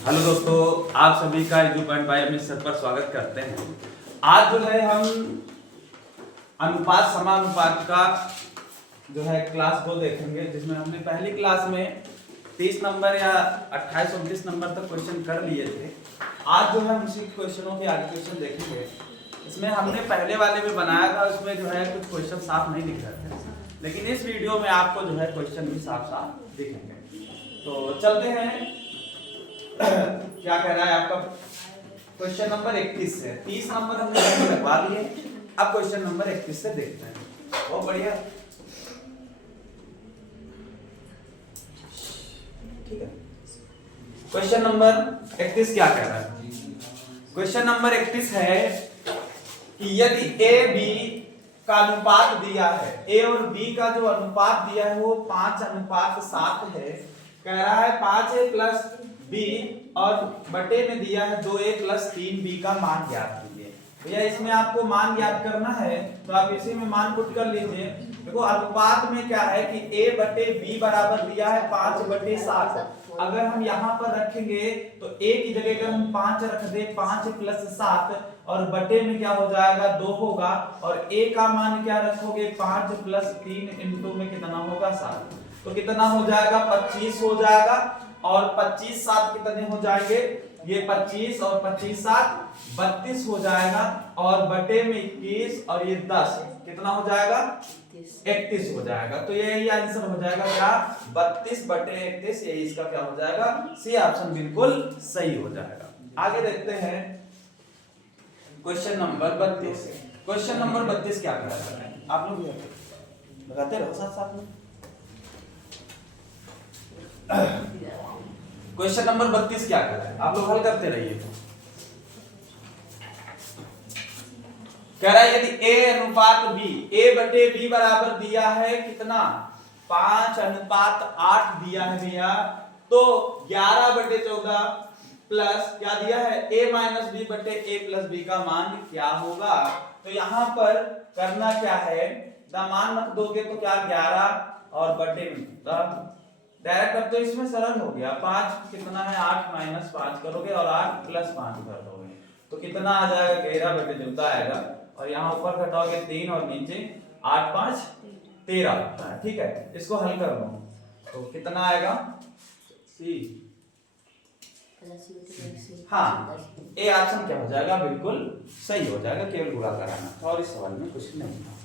Hello दोस्तों, आप सभी का edu point by Amit sir पर स्वागत करते हैं। आज जो है हम अनुपात समानुपात का जो है क्लास 2 देखेंगे, जिसमें हमने पहली क्लास में 30 नंबर या 28-29 नंबर तक क्वेश्चन कर लिए थे। आज जो है हम उसी क्वेश्चनों के आगे क्वेश्चन देखेंगे। इसमें हमने पहले वाले में बनाया था, उसमें जो है कुछ क्वेश्चन साफ नहीं दिख रहे थे, लेकिन इस वीडियो में आपको जो है क्वेश्चन भी साफ साफ दिखेंगे। तो चलते हैं। क्या कह रहा है आपका क्वेश्चन नंबर 31 से 30 नंबर हमने लगवा लिए। अब क्वेश्चन नंबर 31 से देखते हैं। बहुत बढ़िया, ठीक है। क्वेश्चन नंबर 31 क्या कह रहा है? क्वेश्चन नंबर 31 है कि यदि ए बी का अनुपात दिया है, ए और बी का जो अनुपात दिया है वो 5:7 है। कह रहा है 5a प्लस बी और बटे में दिया है 2a प्लस 3b का मान ज्ञात कीजिए। भैया इसमें आपको मान ज्ञात करना है तो आप इसी में मान पुट कर लीजिए। देखो अनुपात में क्या है कि a बटे b बराबर दिया है 5/7। अगर हम यहाँ पर रखेंगे तो a की जगह अगर हम 5 रख दे, 5 प्लस 7 और बटे में क्या हो जाएगा 2 होगा, और a का मान क्या रखोगे 5 प्लस 3 इंटू में कितना होगा 7, तो कितना हो जाएगा 25 हो जाएगा। और 25 7 कितने हो जाएंगे, ये 25 और 25 7 32 हो जाएगा, और बटे में 21 और ये 10 कितना हो जाएगा 31 हो जाएगा। तो यही आंसर हो जाएगा क्या 32/31। यही इसका क्या हो जाएगा, सी ऑप्शन बिल्कुल सही हो जाएगा। आगे देखते हैं क्वेश्चन नंबर 32। क्वेश्चन नंबर 32 क्या कह रहा है? आप लोग लगाते रहो साथ साथ में। क्वेश्चन नंबर 32 क्या कर रहा है, आप लोग हल करते रहिए। कह रहा है यदि a अनुपात b, a बटे b बराबर दिया है कितना 5:8 दिया है भैया, तो 11/14 प्लस क्या दिया है a माइनस b बटे a प्लस b का मान क्या होगा। तो यहां पर करना क्या है, मान मत दोगे तो क्या 11 और बटे में डायरेक्ट। अब तो इसमें सरल हो गया, 5 कितना है 8 माइनस 5 करोगे और 8 प्लस 5 कर दोगे तो कितना आ जाएगा 11/14 आएगा, और यहाँ ऊपर घटाओगे 3 और नीचे 8 5 13 होता है। ठीक है, इसको हल कर लो तो कितना आएगा सी। हाँ, ए ऑप्शन क्या हो जाएगा, बिल्कुल सही हो जाएगा। केवल गुणा कराना था और इस सवाल में कुछ नहीं था।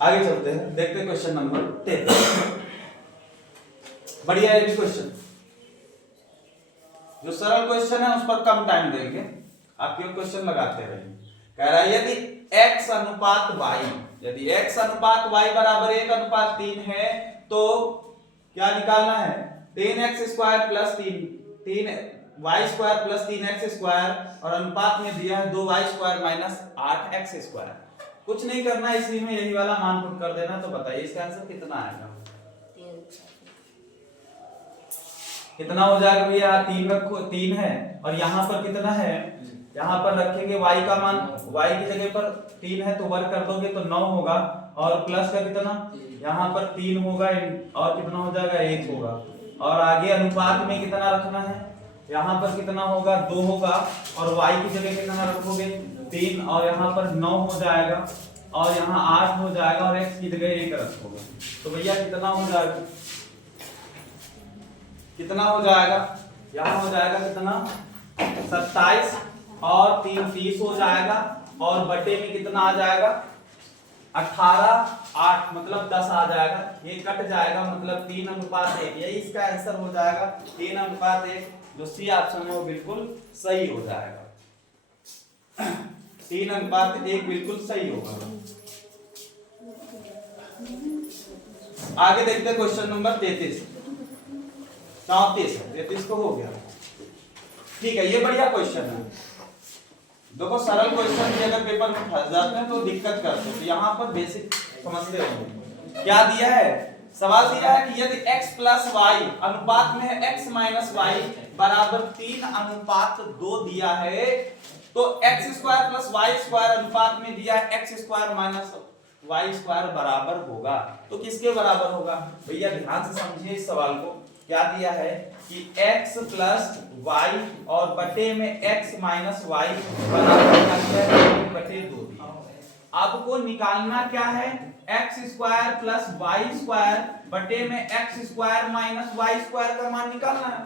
आगे चलते हैं, देखते हैं क्वेश्चन नंबर 13। बढ़िया है भी क्वेश्चन, जो सरल क्वेश्चन है उस पर कम टाइम देंगे, आप केवल क्वेश्चन लगाते रहिए। कह रहा है यदि x अनुपात y, यदि x अनुपात y बराबर 1:3 है तो क्या निकालना है 3x² plus 3y² plus 3x², और अनुपात में दिया है 2y² माइनस 8x²। कुछ नहीं करना, इसी में यही वाला मान पुट कर देना। तो बताइए इसका आंसर कितना आएगा, कितना हो जाएगा भैया 3 रखो, 3 है और यहाँ पर कितना है, यहाँ पर रखेंगे y का मान, y की जगह पर 3 है तो वर्ग कर दोगे तो 9 होगा, और प्लस का कितना यहाँ पर 3 होगा और कितना हो जाएगा 1 होगा, और आगे अनुपात में कितना रखना है, यहाँ पर कितना होगा 2 होगा, और y की जगह कितना रखोगे 3 और यहाँ पर 9 हो जाएगा, और यहाँ 8 हो जाएगा, और x की जगह 1 रखोगे तो भैया कितना हो जाएगा, कितना हो जाएगा, यहाँ हो जाएगा कितना 27 और 3 30 हो जाएगा, और बटे में कितना आ जाएगा 18 8 मतलब 10 आ जाएगा। ये कट जाएगा मतलब 3:1, यही इसका आंसर हो जाएगा 3:1। जो सी ऑप्शन है वो बिल्कुल सही हो जाएगा। 3:1 बिल्कुल सही होगा। आगे देखते हैं क्वेश्चन नंबर 33 33 को हो गया। ठीक है, ये बढ़िया क्वेश्चन है। देखो सरल क्वेश्चन भी अगर पेपर में फंस जाते हैं तो दिक्कत करते हैं, तो यहाँ पर बेसिक समझते होंगे। क्या दिया है, सवाल दिया है कि यदि x प्लस वाई अनुपात में है x माइनस वाई बराबर 3:2 दिया है, तो x² प्लस y² अनुपात में दिया है x² माइनस वाई स्क्वायर बराबर होगा। तो किसके बराबर होगा भैया, ध्यान से समझिए इस सवाल को। क्या दिया है कि x प्लस वाई और बटे में x माइनस वाई बराबर बटे 2 दिया। आपको निकालना क्या है, x square plus y square बटे में x square minus y square का मान निकालना है।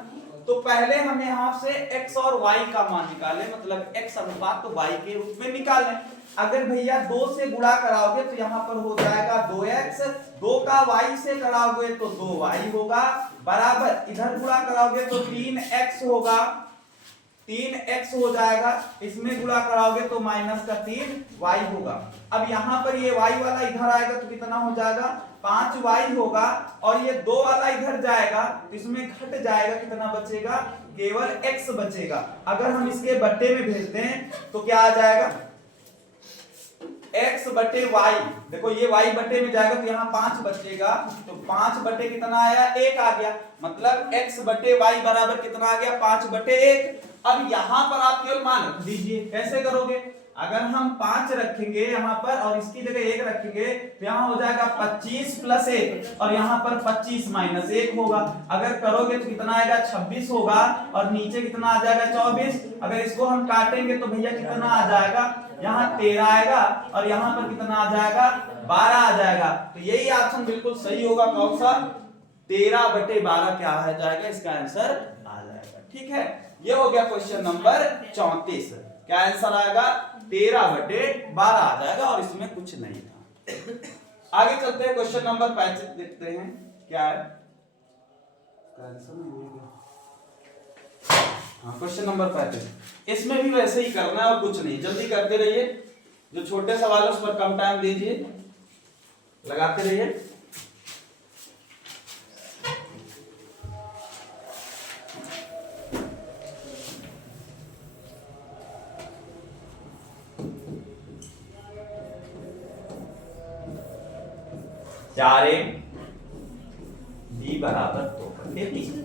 तो पहले हमें यहाँ से x और y का मान निकाले, मतलब x अनुपात तो y के रूप में निकालें। अगर भैया 2 से गुणा कराओगे तो यहाँ पर हो जाएगा 2x, 2 का y से कराओगे तो 2y होगा बराबर, इधर गुणा कराओगे तो 3x होगा, 3x हो जाएगा, इसमें गुणा कराओगे तो माइनस का 3y होगा। अब यहाँ पर ये y वाला इधर आएगा तो कितना हो जाएगा 5y होगा, और ये 2 वाला इधर जाएगा तो इसमें घट जाएगा, कितना बचेगा केवल x बचेगा। अगर हम इसके बट्टे में भेज दें तो क्या आ जाएगा x बटे y, देखो ये y बटे में जाएगा तो यहाँ 5 बचेगा, तो 5 बटे कितना आया 1 आ गया, मतलब x बटे y बराबर कितना आ गया 5 बटे 1। अब यहाँ पर आप केवल मान रख दीजिए, कैसे करोगे, अगर हम 5 रखेंगे यहाँ पर और इसकी जगह 1 रखेंगे तो यहाँ हो जाएगा 25 प्लस 1, और यहाँ पर 25 माइनस 1 होगा। अगर करोगे तो कितना आएगा 26 होगा, और नीचे कितना आ जाएगा 24। अगर इसको हम काटेंगे तो भैया कितना आ जाएगा, यहाँ 13 आएगा, और यहाँ पर कितना आ जाएगा 12 आ जाएगा। तो यही ऑप्शन बिल्कुल सही होगा, कौन सा 13 बटे 12 क्या आ जाएगा, इसका आंसर आ जाएगा। ठीक है, ये हो गया क्वेश्चन नंबर 34। क्या आंसर आएगा 13 बटे 12 आ जाएगा, और इसमें कुछ नहीं था। आगे चलते हैं, क्वेश्चन नंबर 35 देखते हैं क्या है। हाँ, क्वेश्चन नंबर 35, इसमें भी वैसे ही करना है और कुछ नहीं, जल्दी करते रहिए। जो छोटे सवाल है उस पर कम टाइम दीजिए, लगाते रहिए। चार बी बराबर 2/3।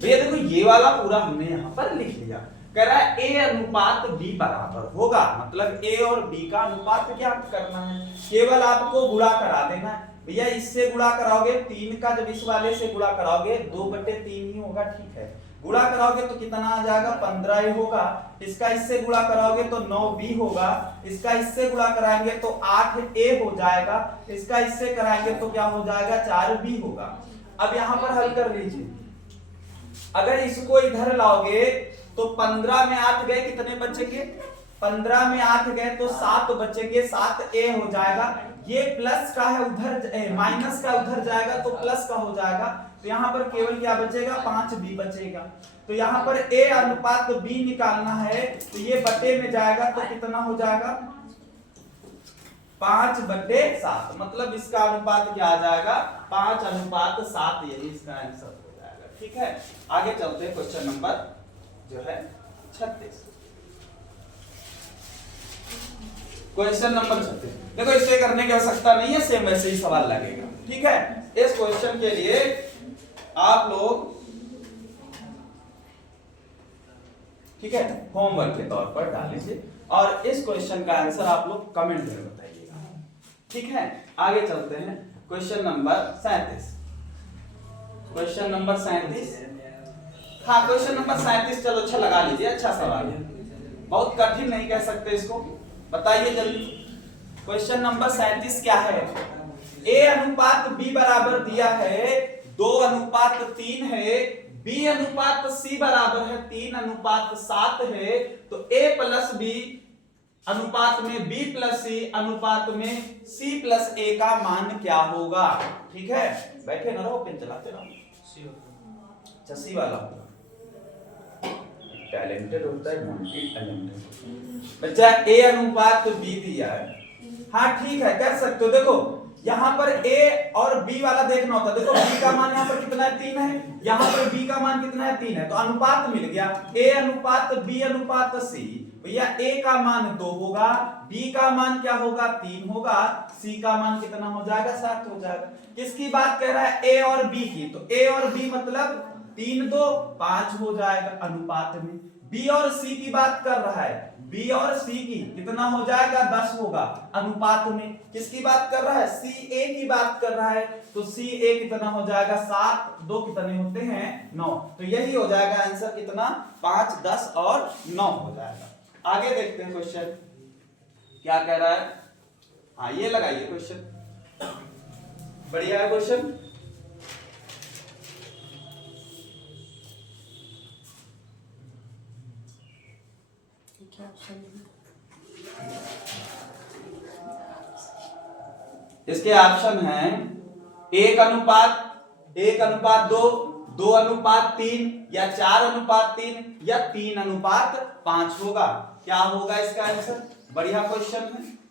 भैया देखो ये वाला पूरा हमने यहाँ पर लिख लिया, कह रहा है a अनुपात b बराबर होगा, मतलब a और b का अनुपात ज्ञात करना है। केवल आपको गुणा करा देना है भैया, इससे गुणा कराओगे 3 का, जब इस वाले से गुणा कराओगे 2/3 ही होगा, ठीक है। गुणा कराओगे तो कितना आ जाएगा 15 होगा, इसका इससे गुणा कराओगे तो 9b होगा, इसका इससे गुणा कराएंगे तो 8a हो जाएगा, इसका इससे कराएंगे तो क्या हो जाएगा 4b होगा। अब यहाँ पर हल कर लीजिए, अगर इसको इधर लाओगे तो 15 में 8 गए कितने बचेंगे, 15 में 8 गए तो 7 बचेंगे, 7a हो जाएगा। ये प्लस का है उधर, माइनस का उधर जाएगा तो प्लस का हो जाएगा, तो यहाँ पर केवल क्या बचेगा 5b बचेगा। तो यहाँ पर a अनुपात b निकालना है, तो ये बटे में जाएगा तो कितना हो जाएगा 5/7, मतलब इसका अनुपात क्या आ जाएगा 5:7, यही इसका आंसर हो जाएगा। ठीक है, आगे चलते हैं, क्वेश्चन नंबर जो है 36। क्वेश्चन नंबर 36, देखो इसे करने की आवश्यकता नहीं है, सेम वैसे ही सवाल लगेगा। ठीक है, इस क्वेश्चन के लिए आप लोग ठीक है होमवर्क के तौर पर डाल लीजिए, और इस क्वेश्चन का आंसर आप लोग कमेंट में बताइएगा। ठीक है, आगे चलते हैं, क्वेश्चन नंबर 37। क्वेश्चन नंबर 37, हाँ क्वेश्चन नंबर 37 चलो अच्छा लगा लीजिए, अच्छा सवाल है, बहुत कठिन नहीं कह सकते इसको, बताइए जल्दी। क्वेश्चन नंबर 37 क्या है, a अनुपात b बराबर दिया है 2:3 है, b अनुपात c बराबर है 3:7 है, तो a प्लस b अनुपात में b प्लस c अनुपात में c प्लस a का मान क्या होगा। ठीक है, बैठे ना रहो, पेन चलाते रहो। c वाला होगा, टैलेंटेड होता है, मल्टी टैलेंटेड बच्चा। a अनुपात b दिया है, हाँ ठीक है कर सकते हो। देखो यहाँ पर a और b वाला देखना होता है, देखो b का मान यहाँ पर कितना है 3 है, यहाँ पर b का मान कितना है 3 है, तो अनुपात मिल गया a अनुपात b अनुपात c। भैया a का मान 2 होगा, b का मान क्या होगा 3 होगा, c का मान कितना हो जाएगा 7 हो जाएगा। किसकी बात कह रहा है a और b की, तो a और b मतलब 3 2 5 हो जाएगा अनुपात में। b और c की बात कर रहा है, बी और सी की कितना हो जाएगा 10 होगा अनुपात में। किसकी बात कर रहा है सी ए की बात कर रहा है। तो सी ए कितना हो जाएगा 7, 2 कितने होते हैं 9। तो यही हो जाएगा आंसर कितना 5, 10 और 9 हो जाएगा। आगे देखते हैं क्वेश्चन क्या कह रहा है। हाँ ये लगाइए क्वेश्चन, बढ़िया है क्वेश्चन। इसके ऑप्शन हैं 1:1:2, 2:3 या 4:3 या 3:5 होगा। क्या होगा इसका आंसर? बढ़िया क्वेश्चन है।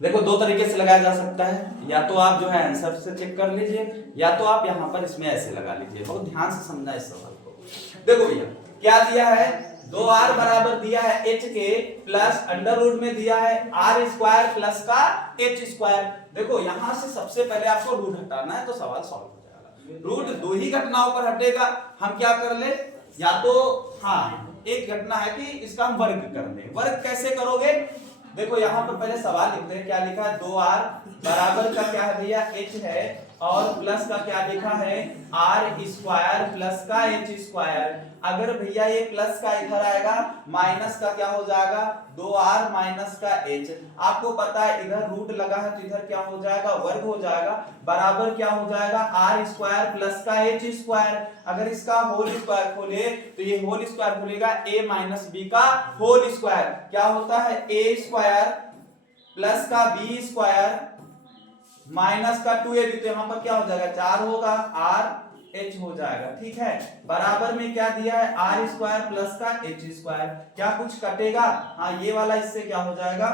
देखो दो तरीके से लगाया जा सकता है, या तो आप जो है आंसर से चेक कर लीजिए, या तो आप यहां पर इसमें ऐसे लगा लीजिए। बहुत ध्यान से समझना इस सवाल को। देखो भैया क्या दिया है 2r बराबर दिया है h के प्लस अंडर रूट में दिया है r स्क्वायर प्लस का h स्क्वायर। देखो यहां से सबसे पहले आपको रूट हटाना है तो सवाल सॉल्व हो जाएगा। रूट दो ही घटनाओं पर हटेगा, हम क्या कर ले या तो हाँ एक घटना है कि इसका हम वर्ग कर ले। वर्ग कैसे करोगे? देखो यहाँ पर पहले सवाल लिखते हैं। क्या लिखा है 2r बराबर का क्या दिया h है और प्लस का क्या लिखा है r स्क्वायर प्लस का h स्क्वायर। अगर भैया ये प्लस का इधर आएगा माइनस का क्या हो जाएगा 2r माइनस का h। आपको पता है इधर रूट लगा है तो इधर क्या हो जाएगा वर्ग हो जाएगा, बराबर क्या हो जाएगा r स्क्वायर प्लस का h स्क्वायर। अगर इसका होल स्क्वायर खोले तो ये होल स्क्वायर खुलेगा a माइनस b का होल स्क्वायर। क्या होता है a स्क्वायर प्लस का b स्क्वायर माइनस का 2ab। तो यहाँ पर क्या हो जाएगा 4 होगा r h हो जाएगा। ठीक है, बराबर में क्या दिया है r स्क्वायर प्लस का h स्क्वायर। क्या कुछ कटेगा? हाँ ये वाला इससे क्या हो जाएगा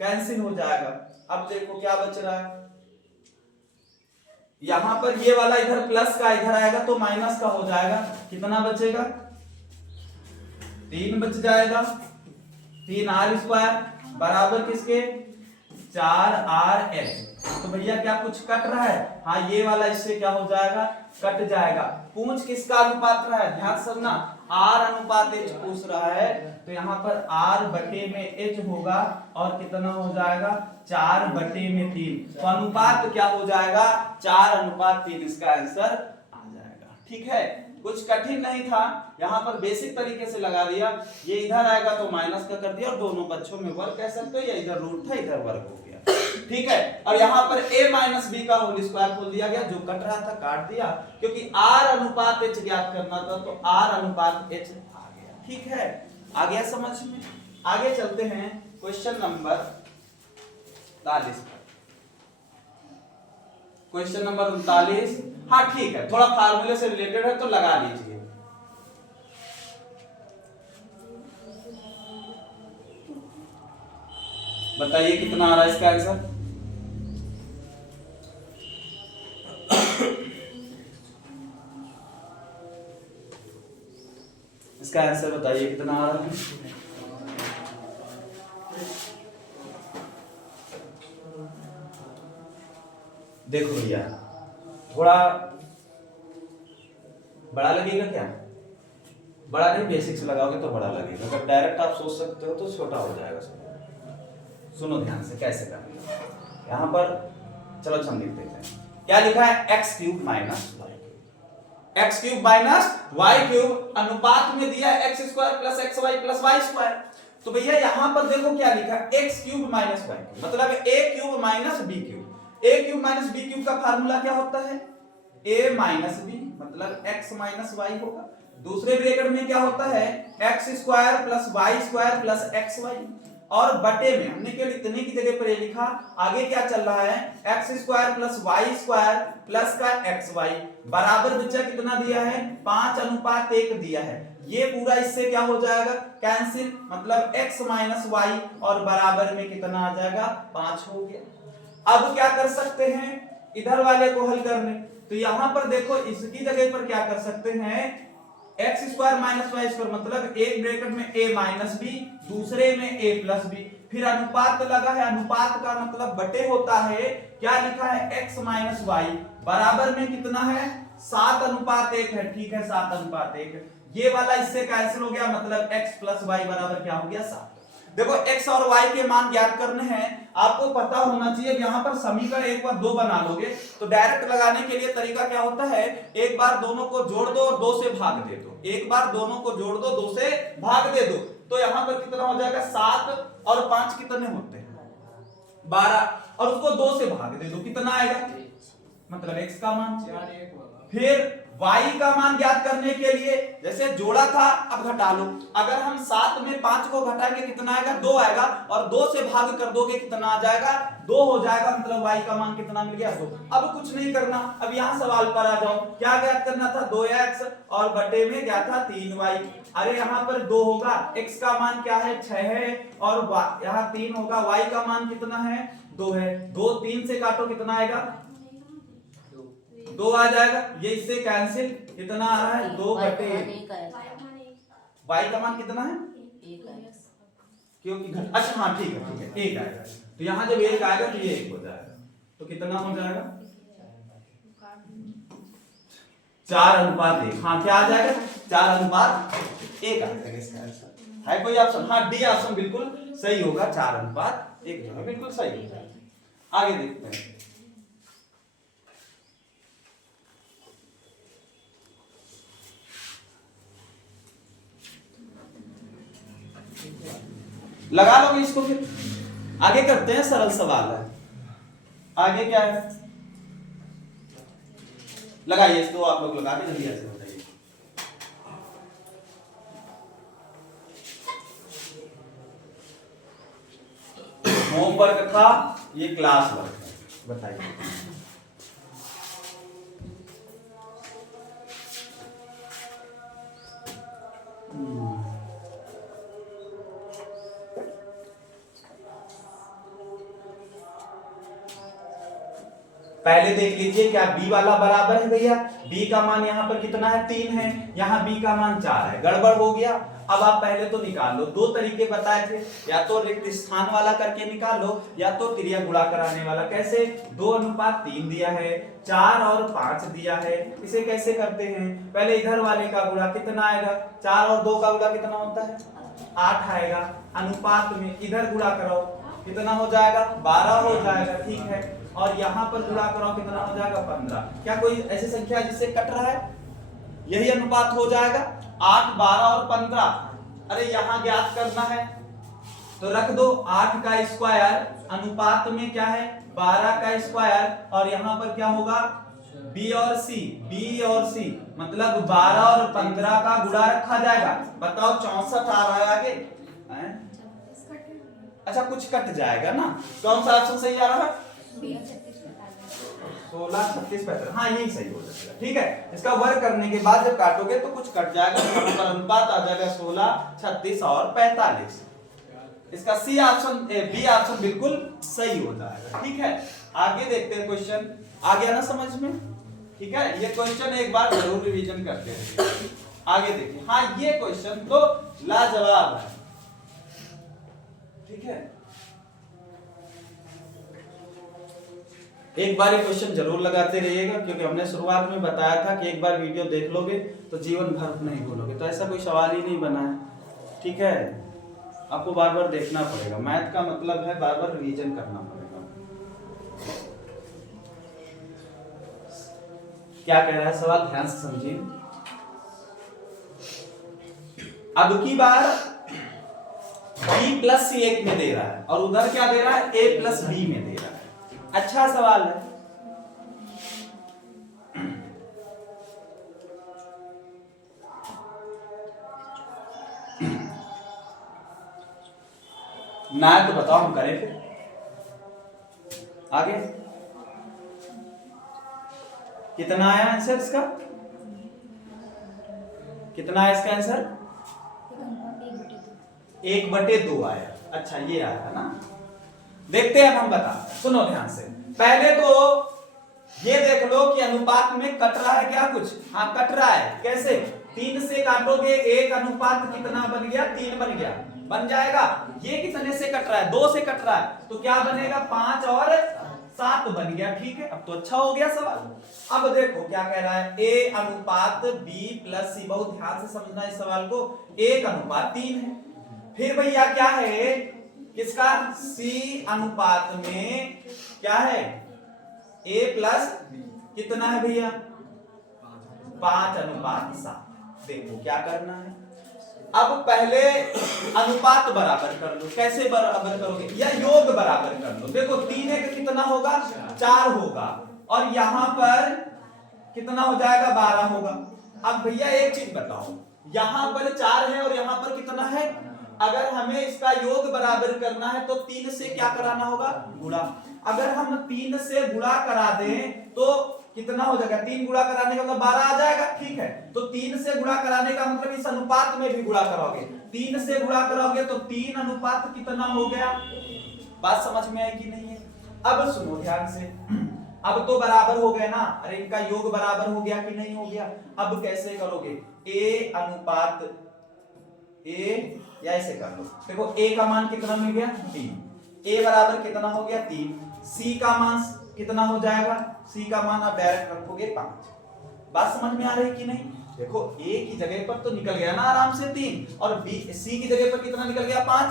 कैंसिल हो जाएगा। अब देखो क्या बच रहा है यहां पर ये वाला इधर प्लस का इधर आएगा तो माइनस का हो जाएगा। कितना बचेगा 3 बच जाएगा। 3r स्क्वायर बराबर किसके 4rh। तो भैया क्या कुछ कट रहा है? हाँ ये वाला इससे क्या हो जाएगा कट जाएगा। पूछ किसका अनुपात रहा है ध्यान समझना, r अनुपात h पूछ रहा है। तो यहाँ पर r बटे में h होगा और कितना हो जाएगा 4 बटे में 3। तो अनुपात क्या हो जाएगा 4:3। इसका आंसर आ जाएगा। ठीक है, कुछ कठिन नहीं था, यहाँ पर बेसिक तरीके से लगा दिया। ये इधर आएगा तो माइनस का कर दिया और दोनों पक्षों में वर्ग कह सकते हो, या इधर रूट था इधर वर्ग हो गया। ठीक है, और यहाँ पर a माइनस b का होल स्क्वायर खोल दिया गया। जो कट रहा था काट दिया, क्योंकि r अनुपात h ज्ञात करना था तो r अनुपात h आ गया। ठीक है, आ गया समझ में। आगे चलते हैं क्वेश्चन नंबर 39 पर। Question number 39। हाँ ठीक है, थोड़ा फार्मूले से रिलेटेड है तो लगा लीजिए। बताइए कितना आ रहा है इसका आंसर? इसका आंसर बताइए कितना आ रहा है? देखो भैया थोड़ा बड़ा लगेगा क्या? बड़ा नहीं, बेसिक से लगाओगे तो बड़ा लगेगा। अगर डायरेक्ट आप सोच सकते हो तो छोटा हो जाएगा। सुनो ध्यान से कैसे करना। यहाँ पर चलो हम लिख देते हैं। क्या लिखा है x³ minus y³। x³ minus y³ अनुपात में दिया है x² plus xy plus y²। तो भैया यहाँ पर देखो क्या लिखा है x³ माइनस y³ मतलब a³ minus b³। a³ minus b³ का फार्मूला क्या होता है a माइनस b मतलब x माइनस y होगा। दूसरे ब्रैकेट में क्या होता है x² plus y² plus xy और बटे में हमने केवल इतने की जगह पर ये लिखा। आगे क्या चल रहा है x² प्लस y² प्लस का xy बराबर बच्चा कितना दिया है 5:1 दिया है। ये पूरा इससे क्या हो जाएगा कैंसिल, मतलब x माइनस y और बराबर में कितना आ जाएगा 5 हो गया। अब क्या कर सकते हैं इधर वाले को हल करने, तो यहां पर देखो इसकी जगह पर क्या कर सकते हैं x² माइनस y² मतलब एक ब्रैकेट में a माइनस b दूसरे में a प्लस b। फिर अनुपात लगा है, अनुपात का मतलब बटे होता है। क्या लिखा है x माइनस y बराबर में कितना है 7:1 है, ठीक है 7:1। ये वाला इससे कैंसिल हो गया, मतलब x प्लस वाई बराबर क्या हो गया 7। देखो x और y के मान ज्ञात करने हैं, आपको पता होना चाहिए। यहाँ पर समीकरण एक बार 2 बना लोगे तो डायरेक्ट लगाने के लिए तरीका क्या होता है, एक बार दोनों को जोड़ दो और 2 से भाग दे दो, एक बार दोनों को जोड़ दो 2 से भाग दे दो। तो यहाँ पर कितना हो जाएगा, 7 और 5 कितने होते हैं 12, और उसको 2 से भाग दे दो, कितना आएगा, मतलब x का मान। फिर y का मान ज्ञात करने के लिए जैसे जोड़ा था, अब घटा लो। अगर हम 7 में 5 को घटाएंगे कितना आएगा, 2 आएगा, और 2 से भाग कर दोगे कितना आ जाएगा, 2 हो जाएगा, मतलब y का मान कितना मिल गया 2। अब कुछ नहीं करना, अब यहाँ सवाल पर आ जाओ, क्या ज्ञात करना था, 2x और बटे में क्या था 3y। अरे यहाँ पर 2 होगा, x का मान क्या है 6 है, और यहाँ 3 होगा, y का मान कितना है 2 है। 2 3 से काटो कितना आएगा, 2 आ जाएगा, ये इससे कैंसिल, कितना आ रहा है 2 बटे, y का मान कितना है, क्योंकि अच्छा हाँ ठीक है 1 आएगा। तो यहाँ जब 1 आएगा तो ये 1 हो जाएगा, तो कितना हो जाएगा 4:1। हाँ क्या आ जाएगा 4:1 आ जाएगा इसका आंसर। है कोई ऑप्शन, हाँ डी ऑप्शन बिल्कुल सही होगा, 4:1 बिल्कुल सही हो जाएगा। आगे देखते हैं, लगा लोगे इसको, फिर आगे करते हैं, सरल सवाल है। आगे क्या है, लगाइए इसको, आप लोग लगा के जल्दी ऐसे बताइए। होमवर्क था, ये क्लास वर्क है, बताइए। पहले देख लीजिए, क्या b वाला बराबर है भैया, b का मान यहाँ पर कितना है 3 है, यहाँ b का मान 4 है, गड़बड़ हो गया। अब आप पहले तो निकाल लो, 2 तरीके बताए थे, या तो रिक्त स्थान वाला करके निकाल लो, या तो त्रिया गुणा कराने वाला। कैसे, 2:3 दिया है, 4 और 5 दिया है, इसे कैसे करते हैं, पहले इधर वाले का गुणा कितना आएगा, 4 और 2 का गुणा कितना होता है 8 आएगा, अनुपात में इधर गुणा कराओ कितना हो जाएगा 12 हो जाएगा, ठीक है, और यहाँ पर गुणा कराओ कितना हो जाएगा 15। क्या कोई ऐसी संख्या जिससे कट रहा है, यही अनुपात हो जाएगा 8, 12 और 15। अरे यहाँ ज्ञात करना है तो रख दो 8 का स्क्वायर अनुपात में क्या है 12 का स्क्वायर, और यहाँ पर क्या होगा b और c, मतलब 12 और 15 का गुणा रखा जाएगा। बताओ 64 आ रहा है आगे, अच्छा कुछ कट जाएगा ना, कौन सा ऑप्शन सही आ रहा है 16, 36, 45, हाँ यही सही हो जाएगा, ठीक है। इसका वर्ग करने के बाद जब काटोगे तो कुछ कट जाएगा, यहाँ पर अनुपात आ जाएगा 16, 36 और 45। इसका सी ऑप्शन, बी ऑप्शन बिल्कुल सही हो जाएगा, ठीक है। आगे देखते हैं क्वेश्चन, आ गया ना समझ में, ठीक है। ये क्वेश्चन एक बार जरूर रिवीजन करते हैं। आगे देखिए, हाँ ये क्वेश्चन तो लाजवाब है, ठीक है। एक बार ये क्वेश्चन जरूर लगाते रहिएगा, क्योंकि हमने शुरुआत में बताया था कि एक बार वीडियो देख लोगे तो जीवन भर नहीं भूलोगे, तो ऐसा कोई सवाल ही नहीं बना है, ठीक है। आपको बार बार देखना पड़ेगा, मैथ का मतलब है बार बार रिवीजन करना पड़ेगा। क्या कह रहा है सवाल, ध्यान से समझिए। अब की बार b प्लस c एक में दे रहा है, और उधर क्या दे रहा है a प्लस b में दे रहा है। अच्छा सवाल है, ना तो बताओ हम करें फिर आगे। कितना आया आंसर इसका, कितना है इसका आंसर 1/2 आया। अच्छा ये आया ना, देखते हैं अब हम बता, सुनो ध्यान से। पहले तो ये देख लो कि अनुपात में कट रहा है क्या कुछ, हाँ कट रहा है, कैसे 3 से काटोगे 1 अनुपात कितना बन गया 3 बन गया, बन जाएगा। ये कितने से कट रहा है 2 से कट रहा है, तो क्या बनेगा 5 और 7 बन गया, ठीक है। अब तो अच्छा हो गया सवाल। अब देखो क्या कह रहा है, A अनुपात B प्लस C, बहुत ध्यान से समझना इस सवाल को। 1:3 है। फिर भैया क्या है किसका, C अनुपात में क्या है, A प्लस कितना है भैया, 5:7। देखो क्या करना है, अब पहले अनुपात बराबर कर लो। कैसे बराबर करोगे, या योग बराबर कर लो। देखो 3 एक कितना होगा, 4 होगा, और यहां पर कितना हो जाएगा, 12 होगा। अब भैया एक चीज बताओ, यहां पर 4 है और यहां पर कितना है, अगर हमें इसका योग बराबर करना है तो 3 से क्या कराना होगा, गुणा। अगर हम 3 से गुणा करा दें तो कितना हो जाएगा, 3 गुणा कराने का मतलब 12 आ जाएगा, ठीक है। तो 3 से गुणा कराने का मतलब इस अनुपात में भी गुणा कराओगे, 3 से गुणा करोगे तो 3 अनुपात कितना हो गया। बात समझ में आई कि नहीं है। अब सुनो ध्यान से, अब तो बराबर हो गए ना, अरे इनका योग बराबर हो गया कि नहीं हो गया। अब कैसे करोगे, A अनुपात A, या ऐसे कर लो। देखो A का मान कितना मिल गया, 3, A बराबर कितना हो गया, 3। C का मान कितना हो जाएगा, C का मान आप डायरेक्ट रखोगे 5। बात समझ में आ रही कि नहीं। देखो A की जगह पर तो निकल गया ना आराम से 3, और C की जगह पर कितना निकल गया, 5।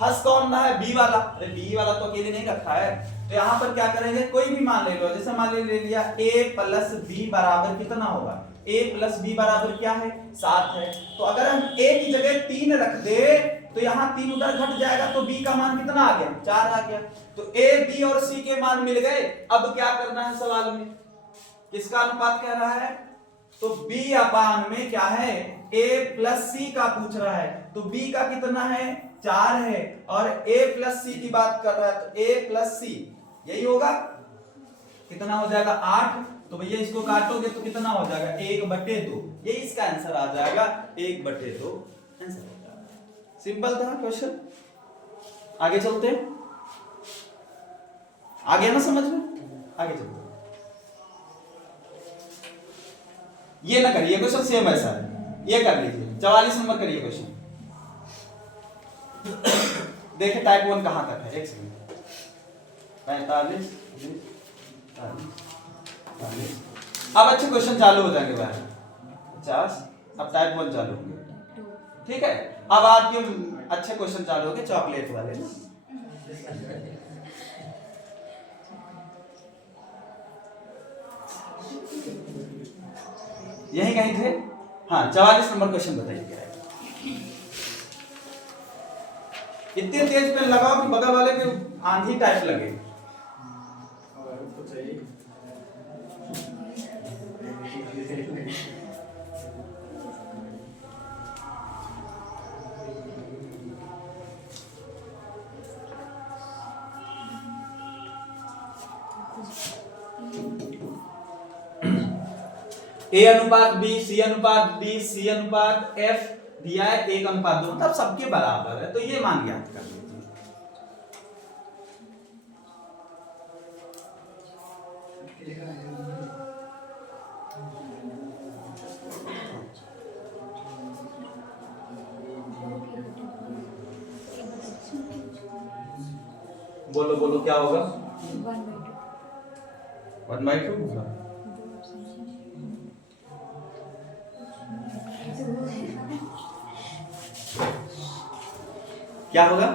फर्स्ट कौन ना है, B वाला, अरे B वाला तो अकेले नहीं रखा है। तो यहाँ पर क्या करेंगे, कोई भी मान ले लो, जैसे मान ले लिया A प्लस B बराबर कितना होगा, A प्लस B बराबर क्या है, 7 है। तो अगर हम A की जगह 3 रख दे तो यहाँ 3 उधर घट जाएगा, तो B का मान कितना आ गया, 4 आ गया। तो A, B और C के मान मिल गए। अब क्या करना है सवाल में, किसका अनुपात कह रहा है, तो B अपान में क्या है, A प्लस C का पूछ रहा है। तो B का कितना है, 4 है, और A प्लस C की बात कर रहा है, तो A प्लस C यही होगा, कितना हो जाएगा, 8। तो भैया इसको काटोगे तो कितना हो जाएगा, 1/2। ये इसका आंसर आ जाएगा, 1/2 आंसर हो जाएगा। सिंपल था क्वेश्चन। आगे चलते हैं, आ गया ना समझ में, आगे चलते हैं। ये ना करिए क्वेश्चन, सेम ऐसा है, ये कर लीजिए। 44 नंबर करिए क्वेश्चन। देखिए टाइप 1 कहां तक है, एक सेकंड। 45 अब अच्छे क्वेश्चन चालू हो जाएंगे भाई, 50। अब टाइप 1 चालू होंगे, ठीक है। अब आपके अच्छे क्वेश्चन चालू होंगे, चॉकलेट वाले ना। यही कहीं थे, हाँ। 44 नंबर क्वेश्चन बताइए क्या है। इतने तेज पेन लगाओ कि बगल वाले के आंधी टाइप लगे। A अनुपात B, C अनुपात B, C अनुपात F दिया है, 1:2, मतलब सबके बराबर है, तो ये मान याद कर लीजिए। बोलो बोलो क्या होगा, 1/2 होगा। क्या होगा,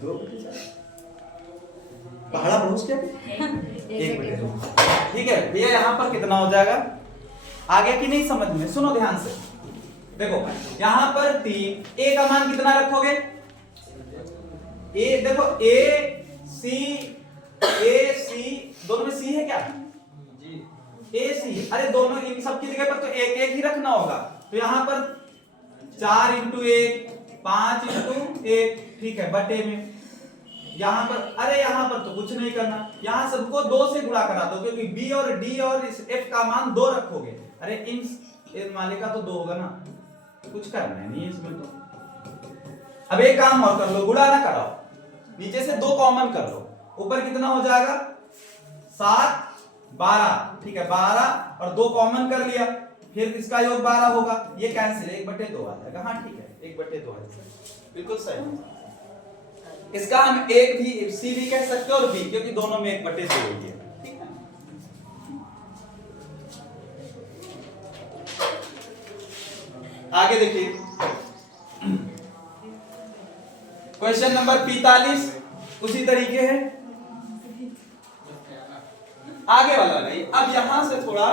2/4। पहाड़ा बहुत क्या, 1/2। ठीक है भैया, यहाँ पर कितना हो जाएगा, आगे की नहीं समझ में, सुनो ध्यान से। देखो यहाँ पर 3, A का मान कितना रखोगे, A देखो A C दोनों में C है क्या जी, A C, अरे दोनों इन सब की जगह पर तो एक एक ही रखना होगा। तो यहाँ पर 4 × 1 5 × 1, ठीक है, बटे में। यहाँ पर अरे यहाँ पर तो कुछ नहीं करना, यहाँ सबको 2 से गुणा करा दो, क्योंकि B और D और इस F का मान 2 रखोगे। अरे इन वाले का तो 2 होगा ना, कुछ करना नहीं है इसमें तो। अब एक काम और कर लो, गुणा ना कराओ, नीचे से 2 कॉमन कर लो, ऊपर कितना हो जाएगा, 7 12, ठीक है, 12 और 2 कॉमन कर लिया, फिर इसका योग 12 होगा, ये कैंसिल, 1/2 आ जाएगा। हाँ ठीक है, 1/2 आ जाएगा, बिल्कुल सही। इसका हम एक भी सी भी कह सकते हैं और बी, क्योंकि दोनों में 1/2 हो गया। ठीक है, आगे देखिए क्वेश्चन नंबर 45 उसी तरीके है, आगे वाला नहीं। अब यहां से थोड़ा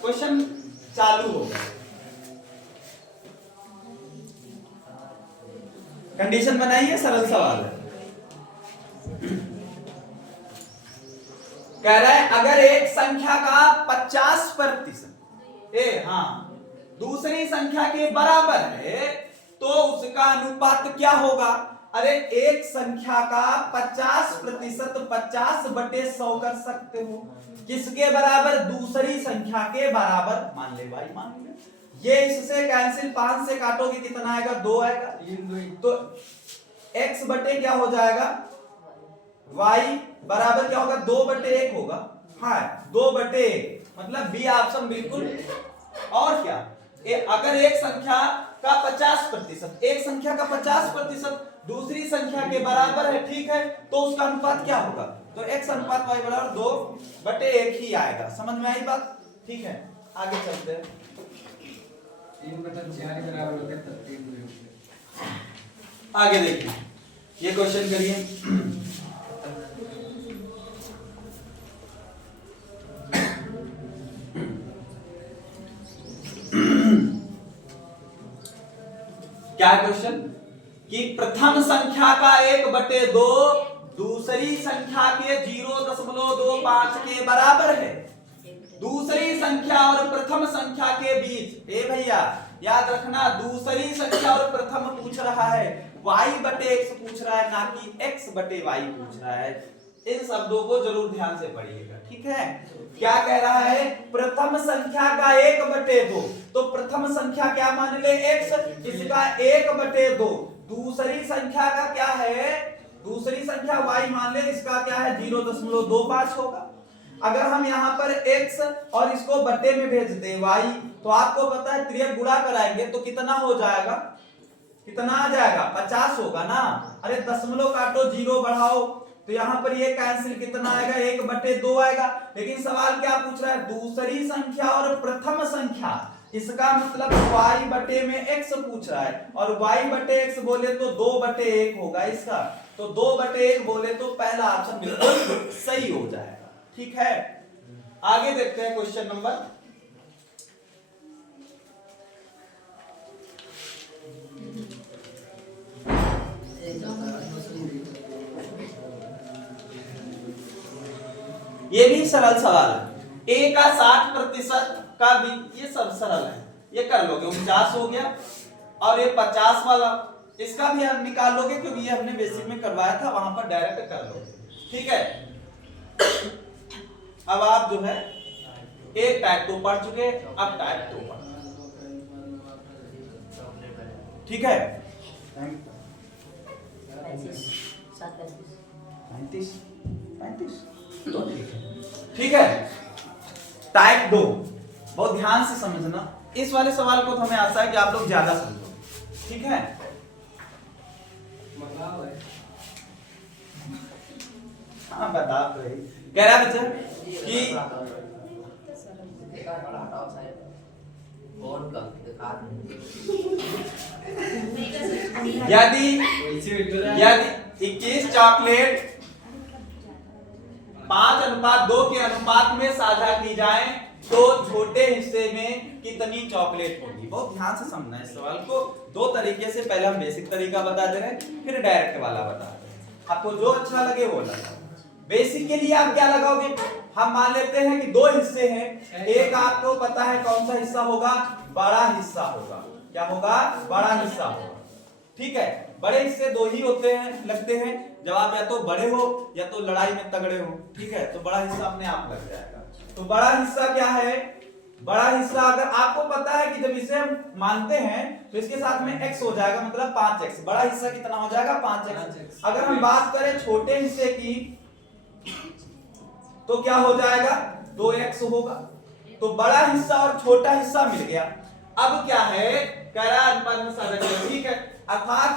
क्वेश्चन चालू हो गया। कंडीशन बनाइए, सरल सवाल है। कह रहा है अगर एक संख्या का 50% दूसरी संख्या के बराबर है तो उसका अनुपात क्या होगा। अरे एक संख्या का 50% 50/100 कर सकते हो, किसके बराबर, दूसरी संख्या के बराबर। मान ले भाई, मान ले ये इससे कैंसिल, 5 से काटोगे कितना आएगा, 2 आएगा। तो x बटे क्या हो जाएगा, y बराबर क्या होगा, 2/1 होगा। हाँ 2/1 मतलब बी ऑप्शन बिल्कुल। और क्या, अगर एक संख्या का 50%, एक संख्या का 50% दूसरी संख्या के बराबर है, ठीक है, तो उसका अनुपात क्या होगा, तो x अनुपात y बराबर 2/1 ही आएगा। समझ में आई बात। ठीक है, आगे चलते हैं। 3/4 बराबर होते हैं, तब 3 हुए। आगे देखिए, ये क्वेश्चन करिए। क्या क्वेश्चन, कि प्रथम संख्या का 1/2 दूसरी संख्या के 0.25 के बराबर है। दूसरी संख्या और प्रथम संख्या के बीच, ए भैया याद रखना, दूसरी संख्या और प्रथम पूछ रहा है, y/x पूछ रहा है, ना कि x/y पूछ रहा है। इन शब्दों को जरूर ध्यान से पढ़िएगा। ठीक है, क्या कह रहा है, प्रथम संख्या का 1/2, तो प्रथम संख्या क्या मान ले, x, इसका 1/2। दूसरी संख्या का क्या है, दूसरी संख्या y मान ले, इसका क्या है 0.25 होगा। अगर हम यहाँ पर x और इसको बट्टे में भेज दे y, तो आपको पता है त्रियक गुणा कराएंगे तो कितना हो जाएगा, कितना आ जाएगा, 50 होगा ना। अरे दशमलव काटो, 0 बढ़ाओ, तो यहाँ पर ये कैंसिल, कितना आएगा, 1/2 आएगा। लेकिन सवाल क्या पूछ रहा है, दूसरी संख्या और प्रथम संख्या, इसका मतलब y में x पूछ रहा है, और y/x बोले तो 2/1 होगा इसका, तो 2/1 बोले तो पहला ऑप्शन बिल्कुल सही हो जाएगा। ठीक है, आगे देखते हैं क्वेश्चन नंबर। ये भी सरल सवाल है। a का 60% का भी, ये सब सरल है, ये कर लोगे, 49 हो गया। और ये 50 वाला, इसका भी हम निकाल लोगे, क्योंकि ये हमने बेसिक में करवाया था, वहां पर डायरेक्ट कर लोगे। ठीक है, अब आप जो है एक टाइप 2 पढ़ चुके, अब टाइप 2 पढ़। ठीक है, 35 तो ठीक है। टाइप 2 बहुत ध्यान से समझना, इस वाले सवाल को तो हमें आशा है कि आप लोग ज्यादा समझो। ठीक है, हाँ बता तो रही, कह रहा बच्चा कि यदि 21 चॉकलेट 5:2 के अनुपात में साझा की जाए तो छोटे हिस्से में कितनी चॉकलेट होगी। बहुत ध्यान से समझना है इस सवाल को, दो तरीके से, पहले हम बेसिक तरीका बता दे रहे हैं, फिर डायरेक्ट वाला बता रहे हैं, आपको जो अच्छा लगे वो लगाओ। बेसिक के लिए आप क्या लगाओगे, हम मान लेते हैं कि 2 हिस्से हैं, एक आपको पता है कौन सा हिस्सा होगा, बड़ा हिस्सा होगा। क्या होगा, बड़ा हिस्सा होगा। ठीक है, बड़े हिस्से 2 ही होते हैं, लगते हैं, जब आप या तो बड़े हो या तो लड़ाई में तगड़े हो। ठीक है, तो बड़ा हिस्सा अपने आप लग जाएगा। तो बड़ा हिस्सा क्या है, बड़ा हिस्सा अगर आपको पता है कि जब इसे हम मानते हैं तो इसके साथ में x हो जाएगा, मतलब 5x। बड़ा हिस्सा कितना हो जाएगा, 5x। अगर हम बात करें छोटे हिस्से की तो क्या हो जाएगा, 2x होगा। तो बड़ा हिस्सा और छोटा हिस्सा मिल गया। अब क्या है, कह रहा अनुपात में साझा किया। ठीक है, अर्थात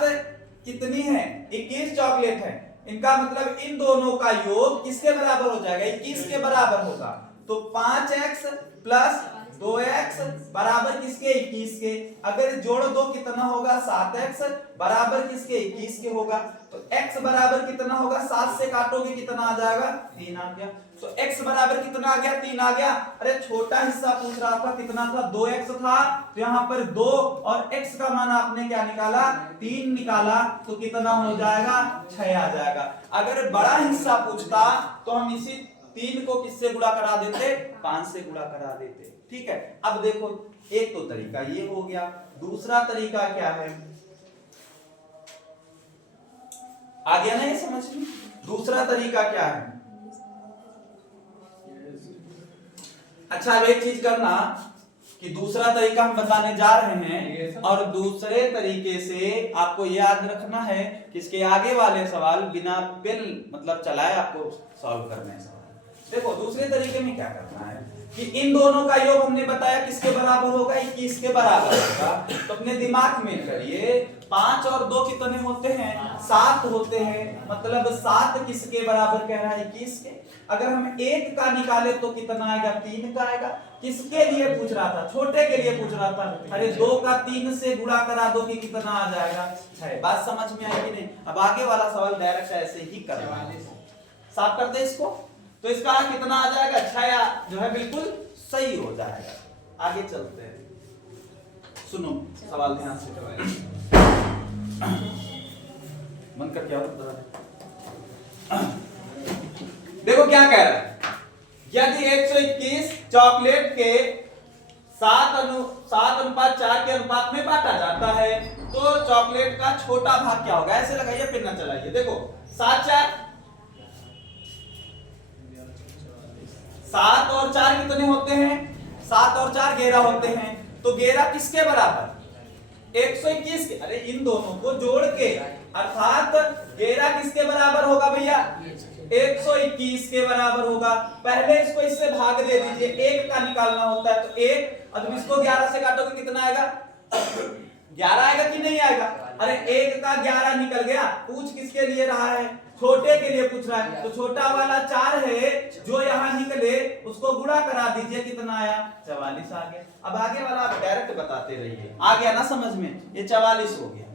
कितनी है? 21 चॉकलेट है। इनका मतलब इन दोनों का योग किसके बराबर हो जाएगा? 21 के बराबर होगा। तो 5x प्लस 2x बराबर किसके? 21 के। अगर जोड़ दो कितना होगा? 7x बराबर किसके? 21 के होगा। तो x बराबर कितना होगा? 7 से काटोगे कितना आ जाएगा? 3 आ गया। तो x बराबर कितना आ गया? 3 आ गया। अरे छोटा हिस्सा पूछ रहा था, कितना था? 2x था। तो यहाँ पर 2 और x का मान आपने क्या निकाला? 3 निकाला। तो कितना हो जाएगा? 6 आ जाएगा। अगर बड़ा हिस्सा पूछता तो हम इसी 3 को किससे गुणा करा देते? 5 से गुणा करा देते। ठीक है। अब देखो, एक तो तरीका ये हो गया, दूसरा तरीका क्या है? आ गया ना ये समझ में? दूसरा तरीका क्या है? अच्छा, अब एक चीज करना कि दूसरा तरीका हम बताने जा रहे हैं और दूसरे तरीके से आपको याद रखना है कि इसके आगे वाले सवाल बिना पेन मतलब चलाए आपको सॉल्व करने हैं सवाल। देखो, दूसरे तरीके में क्या करना है कि इन दोनों का योग हमने बताया किसके बराबर होगा? 21 के बराबर होगा। तो अपने दिमाग में करिए, 5 और 2 कितने होते हैं? 7 होते हैं। मतलब 7 किसके बराबर कह रहा है? 21 के। अगर हम 1 का निकाले तो कितना आएगा? 3 का आएगा। किसके लिए पूछ रहा था? छोटे के लिए पूछ रहा था। अरे 2 का 3 से गुणा करा दो कि कितना आ जाएगा? 6। बात समझ में आई कि नहीं? अब आगे वाला सवाल डायरेक्ट ऐसे ही करना है। साफ कर दे इसको। तो इसका कितना आ जाएगा? 6 जो है बिल्कुल सही हो जाएगा। आगे चलते हैं। सुनो सवाल ध्यान से। मन कर क्या होता है? देखो क्या कह रहा है। यदि 121 चॉकलेट के 7:4 के अनुपात में बांटा जाता है तो चॉकलेट का छोटा भाग क्या होगा? ऐसे लगाइए, फिर ना चलाइए। देखो 7 और 4 कितने होते हैं? 7 और 4 11 होते हैं। तो 11 किसके बराबर? 121 के। अरे इन दोनों को जोड़ के, अर्थात 11 किसके बराबर होगा भैया? 121 के बराबर होगा। पहले इसको इससे भाग दे दीजिए, 1 का निकालना होता है। तो 1, अब इसको 11 से काटोगे कितना आएगा? 11 आएगा कि नहीं आएगा? अरे 1 का 11 निकल गया। पूछ किसके लिए रहा है? छोटे के लिए पूछ रहा है। तो छोटा वाला 4 है जो यहां निकले, उसको गुणा करा दीजिए, कितना आया? 44 आ गया। अब आगे वाला आप डायरेक्ट बताते रहिए। आ गया ना समझ में? ये 44 हो गया।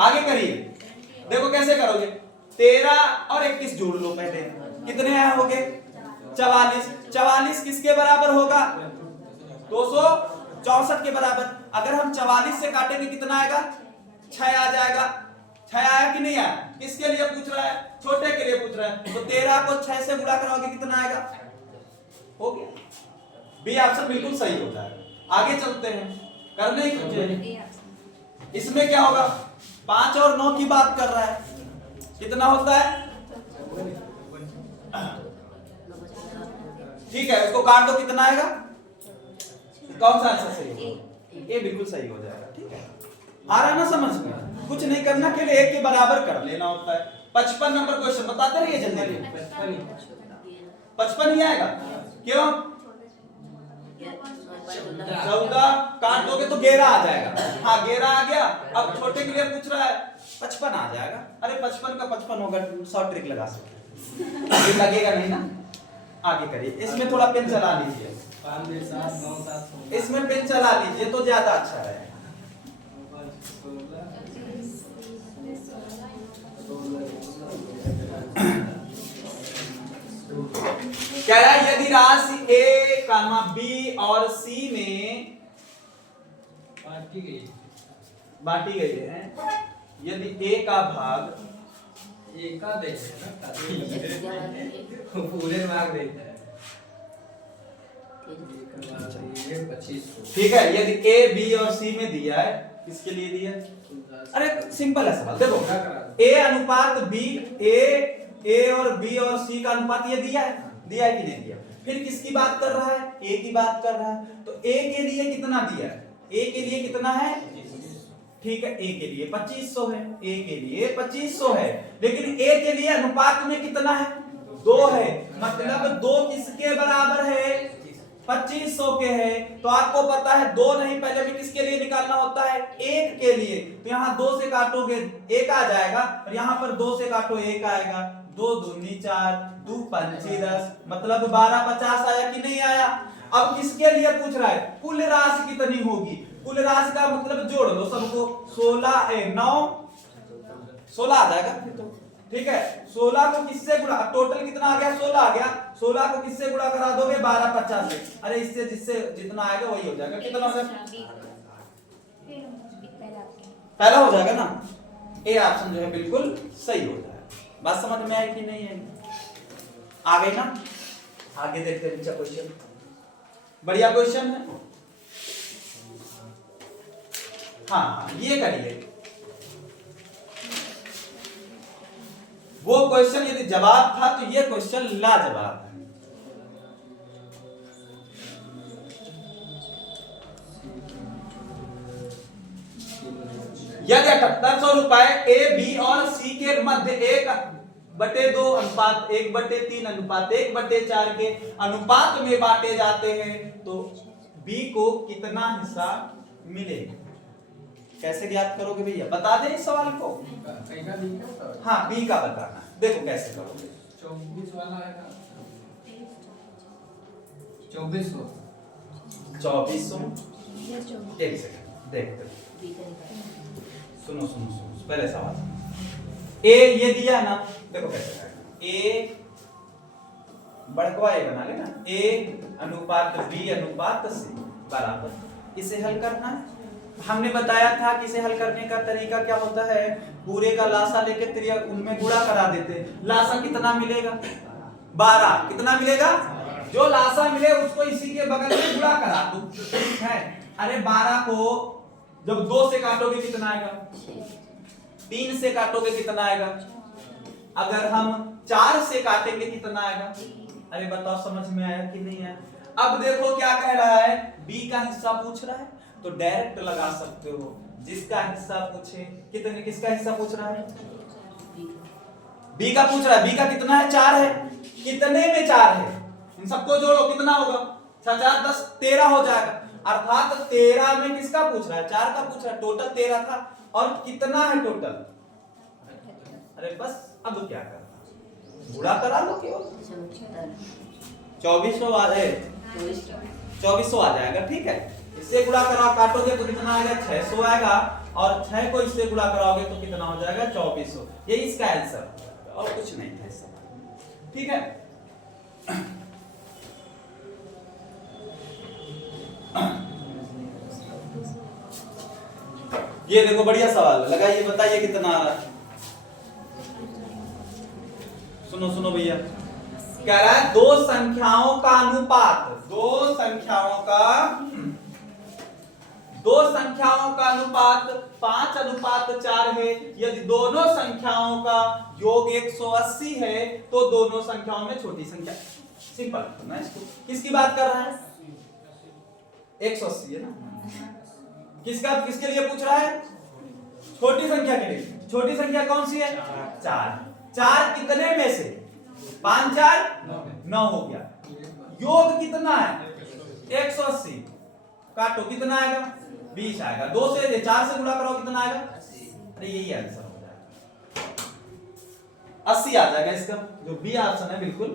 आगे करिए। देखो कैसे करोगे? 13 और 21 जोड़ लो पहले। कितने आए होंगे? 44। 44 किसके बराबर होगा? 264 के बराबर। अगर हम 44 से काटेंगे कितना आएगा? 6 आ जाएगा। 6 आया कि नहीं आया? किसके लिए पूछ रहा है? छोटे के लिए पूछ रहा है। तो 13 को 6 से गुणा कराओगे कितना आएगा? हो गया। बी ऑप्शन बिल्कुल सही होता है। आगे चलते हैं। करने ही कुछ है। इसमें क्या होगा? 5 और 9 की बात कर रहा है। कितना होता है? ठीक है, इसको काट दो, कितना आएगा? कौन सा आंसर सही होगा? ये बिल्कुल सही हो जाएगा। ठीक है, आ रहा ना समझ में? कुछ नहीं करना, केवल 1 के बराबर कर लेना होता है। 55 नंबर क्वेश्चन बताते रहिए जल्दी। 55 ही आएगा। क्यों? 14 काट दोगे तो 11 आ जाएगा। हाँ 11 आ गया। अब छोटे के लिए पूछ रहा है, 55 आ जाएगा। अरे 55 का 55 होगा, शॉर्ट ट्रिक लगा सकते, लगेगा नहीं ना। आगे करिए। इसमें थोड़ा पेन चला लीजिए, इसमें पेन चला लीजिए तो ज्यादा अच्छा रहेगा। क्या है? यदि राशि A, B और C में बांटी गई है, यदि A का भाग पूरे भाग देता है। ठीक है, यदि A, B और C में दिया है, किसके लिए दिया है? अरे सिंपल है सवाल। देखो A अनुपात B, A और B और C का अनुपात ये दिया है कि नहीं दिया? फिर किसकी बात कर रहा है? A की बात कर रहा है। तो A के लिए कितना दिया है? A के लिए कितना है? ठीक है, A के लिए 2500 है। A के लिए 2500 है, लेकिन A के लिए अनुपात में कितना है? 2 है। मतलब 2 किसके बराबर है? 2500 के है, तो आपको पता है दो नहीं, पहले भी किसके लिए निकालना होता है, एक के लिए। तो यहाँ दो से काटोगे एक आ जाएगा, और यहाँ पर दो से काटो एक आएगा, दो दूनी 4, दो पंची 10, मतलब 1250 आया कि नहीं आया। अब किसके लिए पूछ रहा है, कुल राशि कितनी होगी, कुल राशि का मतलब जोड़ लो सबको, 16 9 16 आ जाएगा फिर तो, ठीक है। 16 को किससे गुणा, टोटल कितना आ गया, 16 आ गया, 16 को किससे गुणा करा दोगे, 1250 से, अरे इससे जिससे जितना आएगा वही हो जाएगा, कितना हो जाएगा, पहला हो जाएगा ना, ए ऑप्शन जो है बिल्कुल सही हो जाएगा। बात समझ में आई कि नहीं है, आ गई ना। आगे देखते हैं, अच्छा क्वेश्चन, बढ़िया क्वेश्चन है। हाँ ये करिए, वो क्वेश्चन यदि जवाब था तो ये क्वेश्चन लाजवाब है। यदि 7800 रुपए ए बी और सी के मध्य 1/2 अनुपात 1/3 अनुपात 1/4 के अनुपात में बांटे जाते हैं, तो बी को कितना हिस्सा मिलेगा। कैसे ज्ञात करोगे भैया, बता दें इस सवाल को। हाँ बी का बताना, देखो कैसे करोगे। 24 वाला है ना, 2400 एक सेकंड देखते, सुनो सुनो सुनो, पहले सवाल ए ये दिया ना, देखो कैसे करना, ए बड़कवा ए बना लेना, ए अनुपात बी अनुपात सी बराबर, इसे हल करना है। हमने बताया था कि इसे हल करने का तरीका क्या होता है, पूरे का लासा लेके त्रिया उनमें गुणा करा देते, लासा कितना मिलेगा, 12, कितना मिलेगा, जो लासा मिले उसको इसी के बगल में गुणा करा दो, ठीक है। अरे 12 को जब 2 से काटोगे कितना आएगा, 3 से काटोगे कितना आएगा, अगर हम 4 से काटेंगे कितना आएगा, अरे बताओ समझ में आया कि नहीं आया। अब देखो क्या कह रहा है, बी का हिस्सा पूछ रहा है, तो डायरेक्ट लगा सकते हो, जिसका हिस्सा पूछे कितने, किसका हिस्सा पूछ रहा है, बी का पूछ रहा है, बी का कितना है, 4 है, कितने में 4 है, इन सबको जोड़ो कितना होगा, 6 4 10 13 हो जाएगा, अर्थात 13 में किसका पूछ रहा है, 4 का पूछ रहा है, टोटल 13 था, और कितना है टोटल, अरे बस अब क्या करना, गुणा करा लो केवल, 2400 आ जाए, 2400 आ जाएगा, ठीक है। इससे गुणा करा काटोगे तो कितना आएगा, 600 आएगा, और 6 को इससे गुणा कराओगे तो कितना हो जाएगा, 2400, ये इसका आंसर, और कुछ नहीं था इस सवाल, ठीक है। ये देखो बढ़िया सवाल लगा, ये बताइए कितना आ रहा है, सुनो सुनो भैया, कह रहा है दो संख्याओं का अनुपात, दो संख्याओं का अनुपात 5:4 है, यदि दोनों संख्याओं का योग 180 है, तो दोनों संख्याओं में छोटी संख्या, सिंपल ना, इसको किसकी बात कर रहा है, 180 है ना, किसके लिए पूछ रहा है, छोटी संख्या के लिए, छोटी संख्या कौन सी है, 4, 4 कितने में से, 5 4 9 हो गया, योग कितना है 180, काटो कितना आएगा 20 आएगा, 2 से 4 से गुणा करो कितना आएगा, अरे यही आंसर हो जाएगा, 80 आ जाएगा, इसका जो बी ऑप्शन है बिल्कुल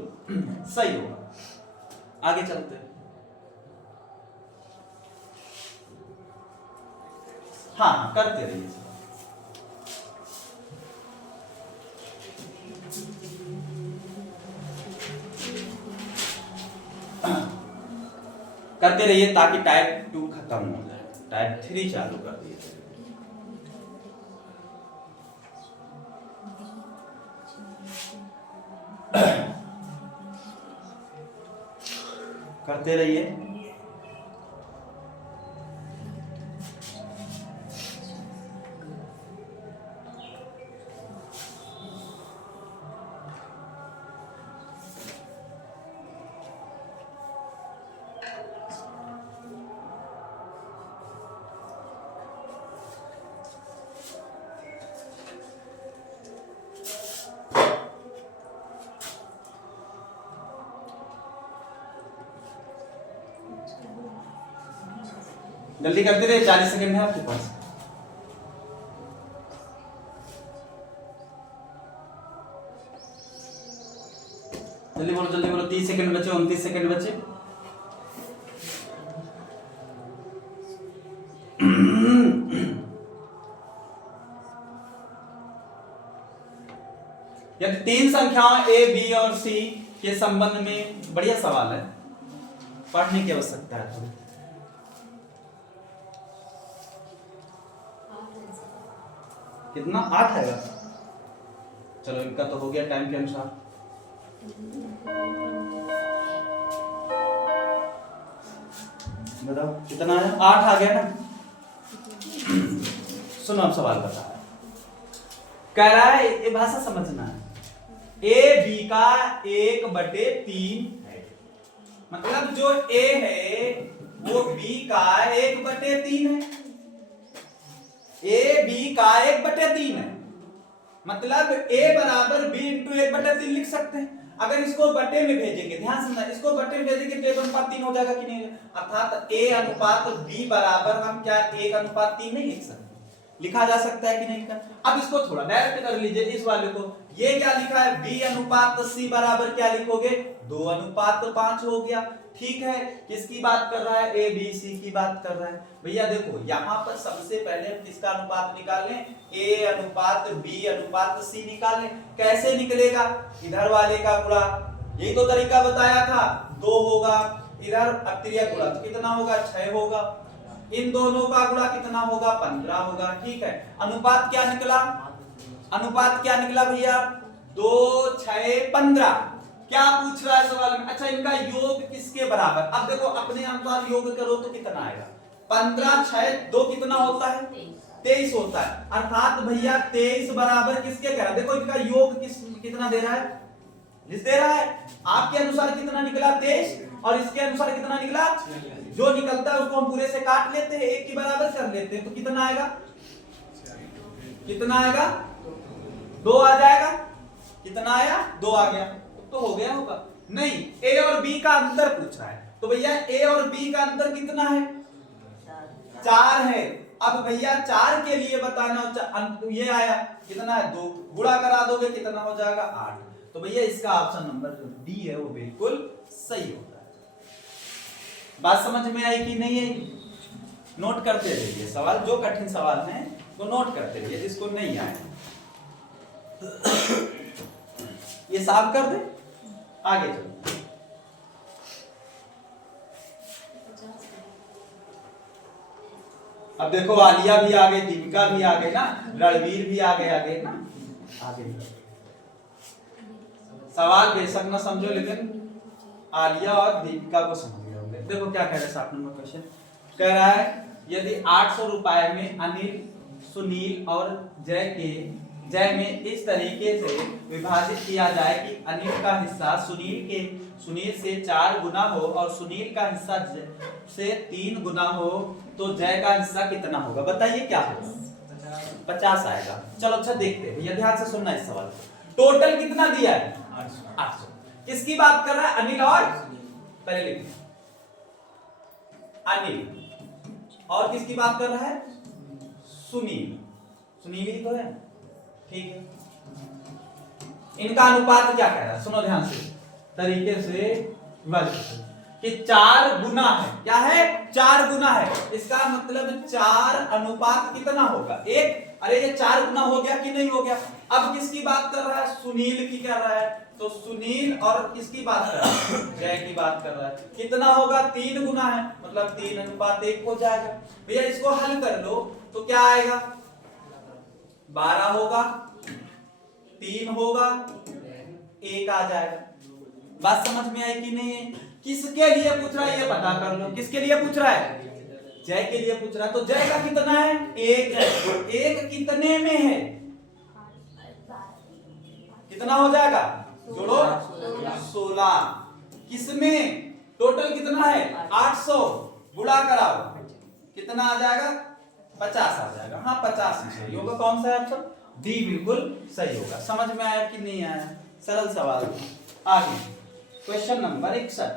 सही होगा। आगे चलते हैं, हाँ करते रहिए, करते रहिए ताकि टाइप 2 खत्म हो जाए, टाइप 3 चालू कर दिए। करते रहिए, जल्दी करते रहिए, 40 सेकंड है आपके पास। जल्दी बोलो जल्दी बोलो, 30 सेकंड बचे, 29 सेकंड बचे। यदि तीन संख्याओं ए बी और सी के संबंध में, बढ़िया सवाल है, पढ़ने की आवश्यकता है थोड़ी। कितना 8 है? चलो इनका तो हो गया टाइम के अनुसार। बताओ कितना है? 8 आ गया ना। सुनो अब सवाल बता रहा है, कह रहा है ये भाषा समझना है, ए बी का 1/3 है, मतलब जो ए है वो बी का 1/3 है। ए बी का 1/3 है, मतलब ए बराबर बी इंटू 1/3 लिख सकते हैं। अगर इसको बटे में भेजेंगे, ध्यान से, इसको बटे में भेजेंगे तो 1/3 हो जाएगा कि नहीं? अर्थात ए अनुपात बी बराबर हम क्या 1/3 नहीं लिख सकते, लिखा जा सकता है कि नहीं का? अब इसको थोड़ा डायरेक्ट कर लीजिए इस वाले को। ये क्या लिखा है? बी अनुपात सी बराबर क्या लिखोगे? 2:5 हो गया। ठीक है, किसकी बात कर रहा है? ए बी सी की बात कर रहा है। भैया देखो यहां पर सबसे पहले हम किसका अनुपात निकाल लें? ए अनुपात बी अनुपात सी निकाल लें। कैसे निकलेगा? इधर वाले का गुणा, यही तो तरीका बताया था, 2 होगा, इधर अतिरिक्त गुणा तो कितना होगा? 6 होगा, इन दोनों का गुणा कितना होगा? 15 होगा। ठीक है, अनुपात क्या निकला? अनुपात क्या निकला भैया? 2 6 15। क्या पूछ रहा है सवाल में? अच्छा, इनका योग किसके बराबर? अब देखो अपने अनुसार योग करो तो कितना आएगा? 15 6 2 कितना होता है? 23 होता है। अर्थात भैया 23 बराबर किसके कह रहा है? देखो इनका योग कितना दे रहा है? जिस दे रहा है। आपके अनुसार कितना निकला? 23, और इसके अनुसार कितना निकला? जो निकलता है उसको हम पूरे से काट लेते हैं, 1 के बराबर कर लेते हैं, तो कितना आएगा? कितना आएगा? 2 आ जाएगा। कितना आया? 2 आ गया, तो हो गया होगा। नहीं, ए और बी का अंतर पूछ रहा है, तो भैया ए और बी का अंतर कितना है? 4 है। अब भैया 4 के लिए बताना, ये आया कितना है? 2, गुणा करा दोगे कितना हो जाएगा? 8। तो भैया इसका ऑप्शन नंबर जो डी है वो बिल्कुल सही होता है। बात समझ में आई कि नहीं आई? नोट करते रहिए सवाल, जो कठिन सवाल हैं वो नोट करते रहिए, जिसको नहीं आए ये साफ कर दे, आगे चलो। अब देखो आलिया भी आ गई, दीपिका भी आ गई ना, रणवीर भी आ गए ना, आगे सवाल बेशक ना समझो, लेकिन आलिया और दीपिका को समझ गए होंगे। देखो क्या कह रहा है 7 नंबर क्वेश्चन, कह रहा है यदि 800 रुपए में अनिल, सुनील और जय में इस तरीके से विभाजित किया जाए कि अनिल का हिस्सा सुनील से 4 गुना हो और सुनील का हिस्सा से 3 गुना हो, तो जय का हिस्सा कितना होगा? बताइए क्या होगा? 50 आएगा। चलो अच्छा देखते हैं भैया, ध्यान से सुनना इस सवाल को। टोटल कितना दिया है? 800। किसकी बात कर रहा है? अनिल और, पहले लिखिए अनिल, और किसकी बात कर रहा है? सुनील ही तो है। ठीक है, इनका अनुपात क्या कह रहा है? सुनो ध्यान से, तरीके से कि 4 गुना है। क्या है? 4 गुना है। इसका मतलब 4 अनुपात कितना होगा? 1। अरे ये 4 गुना हो गया कि नहीं हो गया? अब किसकी बात कर रहा है? सुनील की कर रहा है, तो सुनील और किसकी बात कर रहा है? जय की बात कर रहा है। कितना होगा? 3 गुना है, मतलब 3:1 हो जाएगा। भैया इसको हल कर लो तो क्या आएगा? 12 होगा, 3 होगा, 1 आ जाएगा। बात समझ में आई कि नहीं है? किसके लिए पूछ रहा है ये पता कर लो। किसके लिए पूछ रहा है? जय के लिए पूछ रहा है। तो जय का कितना है? 1 है। 1 कितने में है? कितना हो जाएगा? जोड़ो, 16। किसमें? टोटल कितना है? 800। गुणा कराओ, कितना आ जाएगा? 50 आ जाएगा। हाँ 50 ही सही होगा। कौन सा है ऑप्शन? डी बिल्कुल सही होगा। समझ में आया कि नहीं आया? सरल सवाल। आगे क्वेश्चन नंबर 61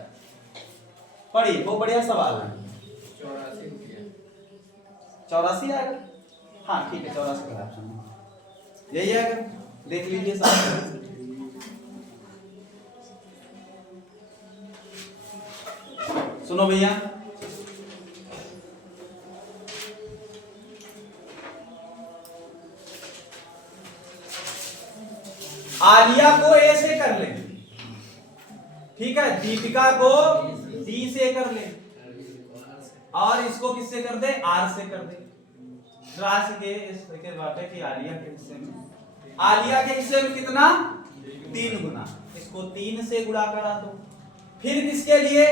पढ़िए, वो बढ़िया सवाल है। 84 रुपया। 84 आएगा। हाँ ठीक है 84 का ऑप्शन यही आएगा, देख लीजिए साथ। सुनो भैया, आलिया को ए से कर ले, ठीक है, दीपिका को डी से कर ले, और इसको किससे कर दे, आर से कर दे। राशि के इसके बात है कि आलिया के हिस्से में, आलिया के हिस्से में कितना 3 गुना, इसको 3 से गुणा करा दो। फिर किसके लिए,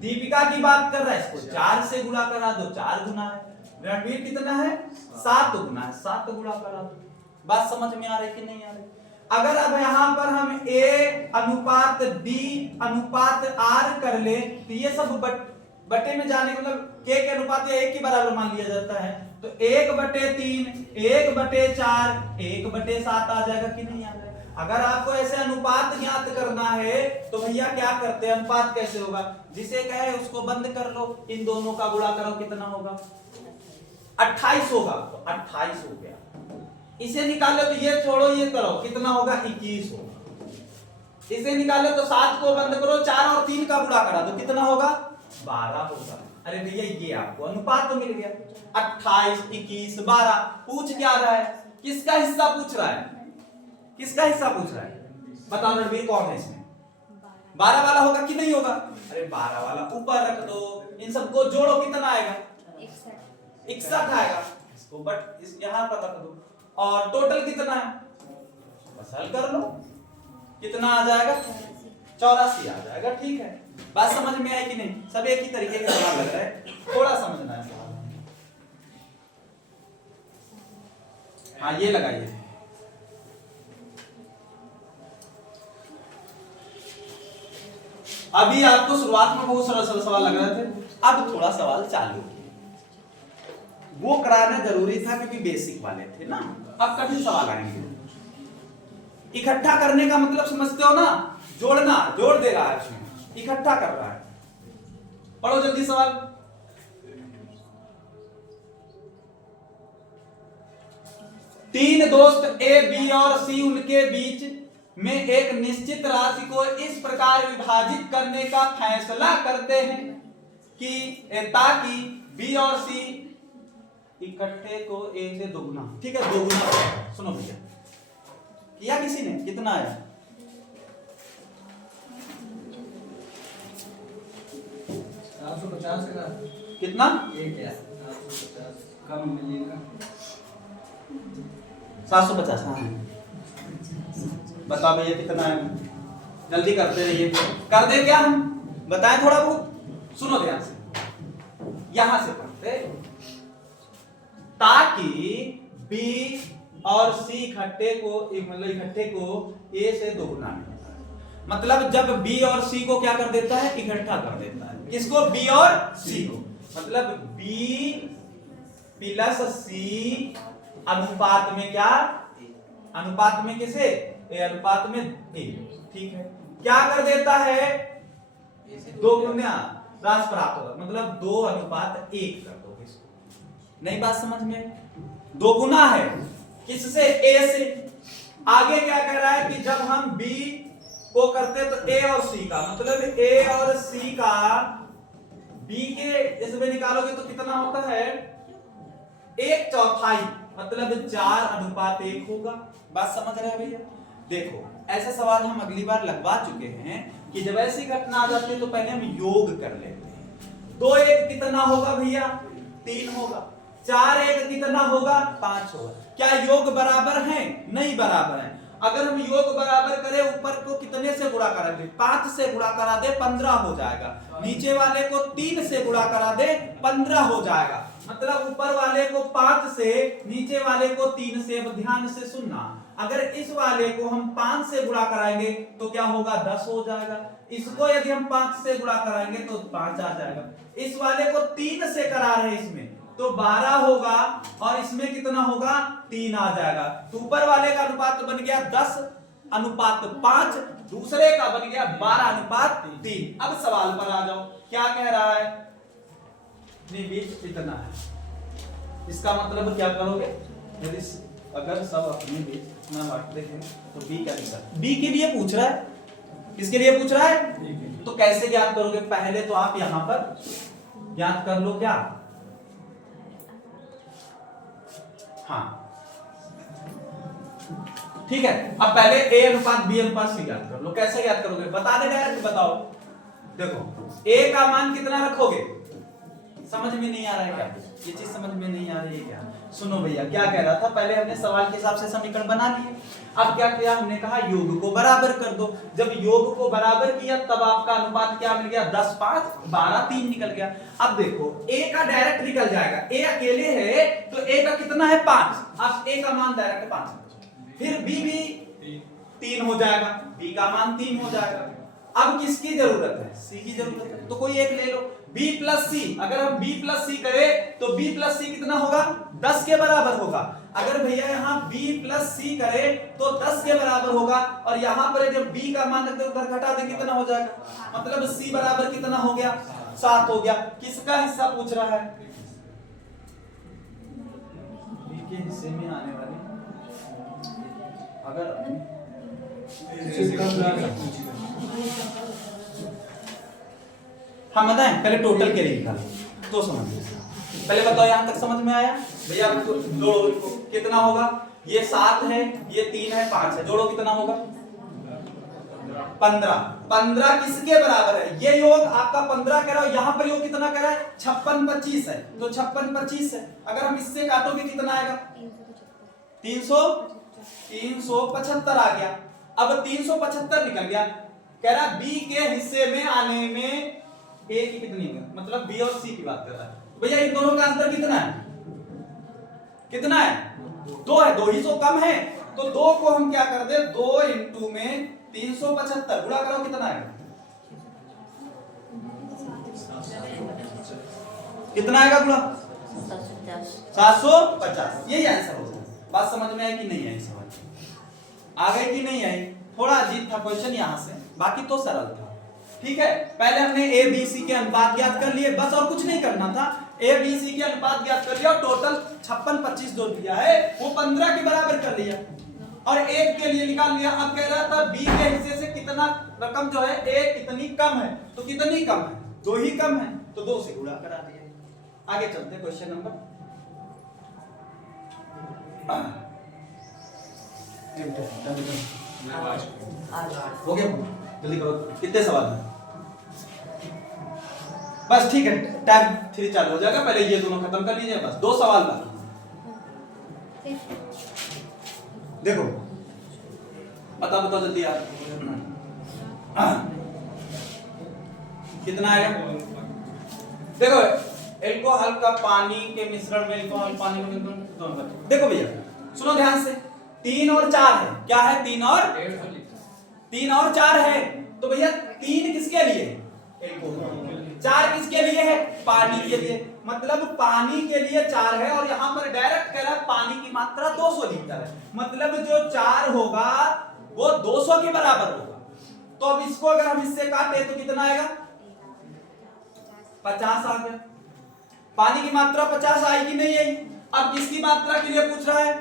दीपिका की बात कर रहा है, इसको 4 से गुणा करा दो, 4 गुना है। रणवीर कितना है 7 गुना है, 7 गुणा करा दो। बात समझ में आ रही कि नहीं आ रही। अगर अब यहां पर हम A अनुपात D अनुपात R कर ले तो ये सब बटे में जाने का मतलब K के अनुपात या 1 के बराबर मान लिया जाता है, तो 1/3 1/4 1/7 आ जाएगा कि नहीं आ जाएगा। अगर आपको ऐसे अनुपात ज्ञात करना है तो भैया क्या करते हैं, अनुपात कैसे होगा, जिसे कहे उसको बंद कर लो, इन दोनों का गुणा करो, कितना होगा 28 होगा, तो 28 हो गया। इसे निकालो तो ये छोड़ो ये करो, कितना होगा 21 होगा। इसे निकालो तो 7 को बंद करो, 4 और 3 का गुणा करा दो, कितना होगा 12 होगा। अरे भैया ये आपको अनुपात तो मिल गया, 28 21 12। पूछ क्या रहा है, किसका हिस्सा पूछ रहा है, किसका हिस्सा पूछ रहा है, बताओ रणवीर कौन है इसमें, 12 वाला होगा कि नहीं होगा। अरे 12 वाला ऊपर रख दो, इन सबको जोड़ो, कितना आएगा 61 आएगा, इसको बट इस यहां पर रख दो, और टोटल कितना है बस हल कर लो, कितना आ जाएगा 84 आ जाएगा। ठीक है, बात समझ में आई कि नहीं, सब एक ही तरीके का सवाल लग रहा है, थोड़ा समझना है सवाल। हाँ ये लगाइए, अभी आपको शुरुआत में बहुत सरल सवाल लग रहे थे, अब थोड़ा सवाल चालू, वो कराना जरूरी था क्योंकि बेसिक वाले थे ना, अब कठिन सवाल आएंगे। इकट्ठा करने का मतलब समझते हो ना, जोड़ना, जोड़ दे रहा है उसमें, इकट्ठा कर रहा है। पढ़ो जल्दी सवाल। तीन दोस्त ए बी और सी, उनके बीच में एक निश्चित राशि को इस प्रकार विभाजित करने का फैसला करते हैं कि ताकि बी और सी इकट्ठे को ए से दोगुना, ठीक है दोगुना। सुनो भैया, किया किसी ने, कितना आया 750 का कितना, एक है 750 कम मिलेगा 750। हाँ बताओ भैया कितना है, जल्दी करते रहिए, कर दे क्या हम बताएं थोड़ा बहुत। सुनो ध्यान से, यहां से पढ़ते, ताकि B और C इकट्ठे को मतलब इकट्ठे को A से दोगुना मिलता है। मतलब जब B और C को क्या कर देता है, इकट्ठा कर देता है, किसको B और C को, मतलब B प्लस C अनुपात में क्या, अनुपात में किसे, ए अनुपात में A, ठीक है। क्या कर देता है, दोगुना राशि प्राप्त होगा, मतलब 2:1 कर दो इसको। नई बात समझ में, दोगुना है किससे, A से। आगे क्या कह रहा है कि जब हम B को करते तो A और C का, मतलब A और C का B के इसमें निकालोगे तो कितना होता है 1/4, मतलब 4:1 होगा। बात समझ रहे हैं भैया। देखो ऐसे सवाल हम अगली बार लगवा चुके हैं कि जब ऐसी घटना आ जाती है तो पहले हम योग कर लेते हैं। 2-1 कितना होगा भैया, 3 होगा। 4-1 कितना होगा, 5 होगा। क्या योग बराबर है, नहीं बराबर है। अगर हम योग बराबर करें, ऊपर को कितने से गुणा करा दे, 5 से गुणा करा दे 15 हो जाएगा, नीचे वाले को 3 से गुणा करा दे 15 हो जाएगा। मतलब ऊपर वाले को 5 से, नीचे वाले को 3 से। अब ध्यान से सुनना, अगर इस वाले को हम 5 से गुणा कराएंगे तो क्या होगा, 10 हो जाएगा। इसको यदि हम 5 से गुणा कराएंगे तो 5 आ जाएगा। इस वाले को 3 से करा रहे हैं इसमें तो 12 होगा, और इसमें कितना होगा, 3 आ जाएगा। तो ऊपर वाले का अनुपात बन गया 10:5, दूसरे का बन गया 12:3। अब सवाल पर आ जाओ, क्या कह रहा है, बीच इतना है, इसका मतलब क्या करोगे, यदि अगर सब अपने बीच में बांटते हैं तो बी का निकल, बी के लिए पूछ रहा है, किसके लिए पूछ रहा है, तो कैसे ज्ञात करोगे, पहले तो आप यहां पर ज्ञात कर लो क्या, हाँ ठीक है। अब पहले ए अनुपात बी अनुपात सी ज्ञात कर लो, कैसे ज्ञात करोगे, बता दे डायरेक्ट बताओ। देखो ए का मान कितना रखोगे, समझ में नहीं आ रहा है क्या, ये चीज समझ में नहीं आ रही है क्या, सुनो भैया क्या कह रहा था, पहले हमने सवाल के हिसाब से समीकरण बना लिए, अब क्या किया हमने कहा योग को बराबर कर दो, जब योग को बराबर किया तब आपका अनुपात क्या मिल गया, 10 5 12 3 निकल गया। अब देखो ए का डायरेक्ट निकल जाएगा, ए अकेले है तो ए का कितना है 5, अब ए का मान डायरेक्ट 5, फिर बी भी 3 हो जाएगा, बी का मान 3 हो जाएगा। अब किसकी जरूरत है, सी की जरूरत है, तो कोई एक ले लो, b प्लस सी, अगर हम b प्लस सी करें तो b प्लस सी कितना होगा, 10 के बराबर होगा। अगर भैया यहाँ b प्लस सी करें तो 10 के बराबर होगा, और यहाँ पर जब b का मान रखते उधर घटा दे कितना हो जाएगा, मतलब c बराबर कितना हो गया, 7 हो गया। किसका हिस्सा पूछ रहा है, b के हिस्से में आने वाले, अगर हम बताएं पहले टोटल के लिए निकालो तो समझ लीजिए, पहले बताओ यहां तक समझ में आया भैया, जोड़ो कितना होगा, ये 7 है, ये 3 है, 5 है, जोड़ो कितना होगा 15, 15 किसके बराबर है, ये योग आपका 15 कह रहा हो, यहां पर योग कितना कह रहा है 56 25 है, तो 56 25 है, अगर हम इससे काटोगे कितना आएगा 375 आ गया। अब 375 निकल गया, कह रहा बी के हिस्से में आने में ए की कितनी है, मतलब बी और सी की बात कर रहा है भैया, इन दोनों का अंतर कितना है, कितना है 2 है, 2 ही तो कम है, तो 2 को हम क्या कर दे, 2 इंटू में 375 गुणा करो कितना है, कितना आएगा गुणा 750, यही आंसर होगा। बात समझ में आई कि नहीं आई, समझ आ गई कि नहीं आई, थोड़ा अजीब था क्वेश्चन यहाँ से, बाकी तो सरल था। ठीक है, पहले हमने ए बी सी के अनुपात ज्ञात कर लिए, बस और कुछ नहीं करना था, ए बी सी के अनुपात ज्ञात कर लिया और टोटल 56 25 जो दिया है वो 15 के बराबर कर लिया और एक के लिए निकाल लिया। अब कह रहा था बी के हिस्से से कितना रकम जो है ए कितनी कम है, तो कितनी कम है, 2 ही कम है, तो 2 से गुणा करा दिया। आगे चलते हैं क्वेश्चन नंबर हो गया, जल्दी करो, कितने सवाल हैं, बस ठीक है, टैब 3 चालू हो जाएगा, पहले ये दोनों खत्म कर लीजिए, बस 2 सवाल बाकी। देखो बताओ जल्दी यार, कितना आएगा, देखो एल्कोहल का पानी के मिश्रण में एल्कोहल पानी में दोनों, देखो भैया सुनो ध्यान से, 3 और 4 है, क्या है 3 और 4 है, तो भैया 3 किसके लिए, एल्कोहल, 4 किसके लिए है, पानी के लिए, मतलब पानी के लिए 4 है और यहां पर डायरेक्ट कह रहा है पानी की मात्रा 200 लीटर है, मतलब जो 4 होगा वो 200 के बराबर होगा। तो अब इसको अगर हम इससे काटे तो कितना आएगा 50 आ गया, पानी की मात्रा 50 आई कि नहीं आई। अब किसकी मात्रा के लिए पूछ रहा है,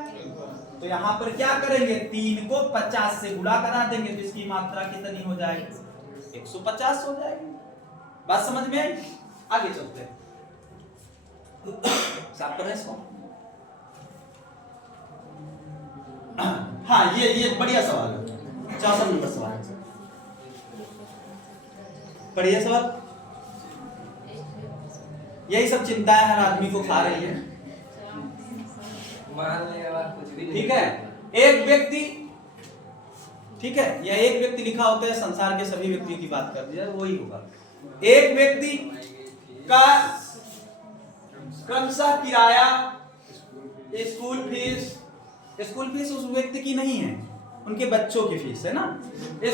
तो यहां पर क्या करेंगे 3 को 50 से गुणा करा देंगे तो इसकी मात्रा कितनी हो जाएगी 150 हो जाएगी। बात समझ में आई, आगे चलते हैं, साफ करें इसको। हाँ ये बढ़िया सवाल है, 64 नंबर सवाल है, बढ़िया सवाल, यही सब चिंताएं हर आदमी को खा रही है। ठीक है, एक व्यक्ति, ठीक है, यह एक व्यक्ति लिखा होता है, संसार के सभी व्यक्तियों की बात कर दिया वही होगा। एक व्यक्ति का क्रमशः किराया, स्कूल फीस उस व्यक्ति की नहीं है, उनके बच्चों की फीस है ना,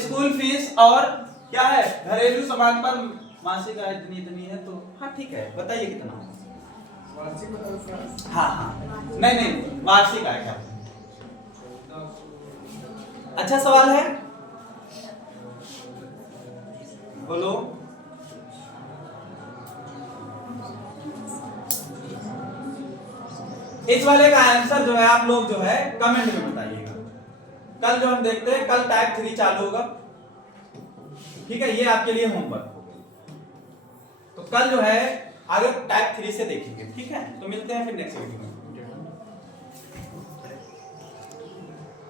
स्कूल फीस और क्या है घरेलू सामान पर मासिक आय इतनी है, तो हाँ ठीक है, बताइए कितना, हाँ नहीं वार्षिक आय क्या, अच्छा सवाल है, बोलो। इस वाले का आंसर जो है आप लोग जो है कमेंट में बताइएगा। कल जो हम देखते हैं, कल टाइप 3 चालू होगा, ठीक है, ये आपके लिए होमवर्क होगा। तो कल जो है आगे टाइप 3 से देखेंगे, ठीक है। तो मिलते हैं फिर नेक्स्ट वीडियो में।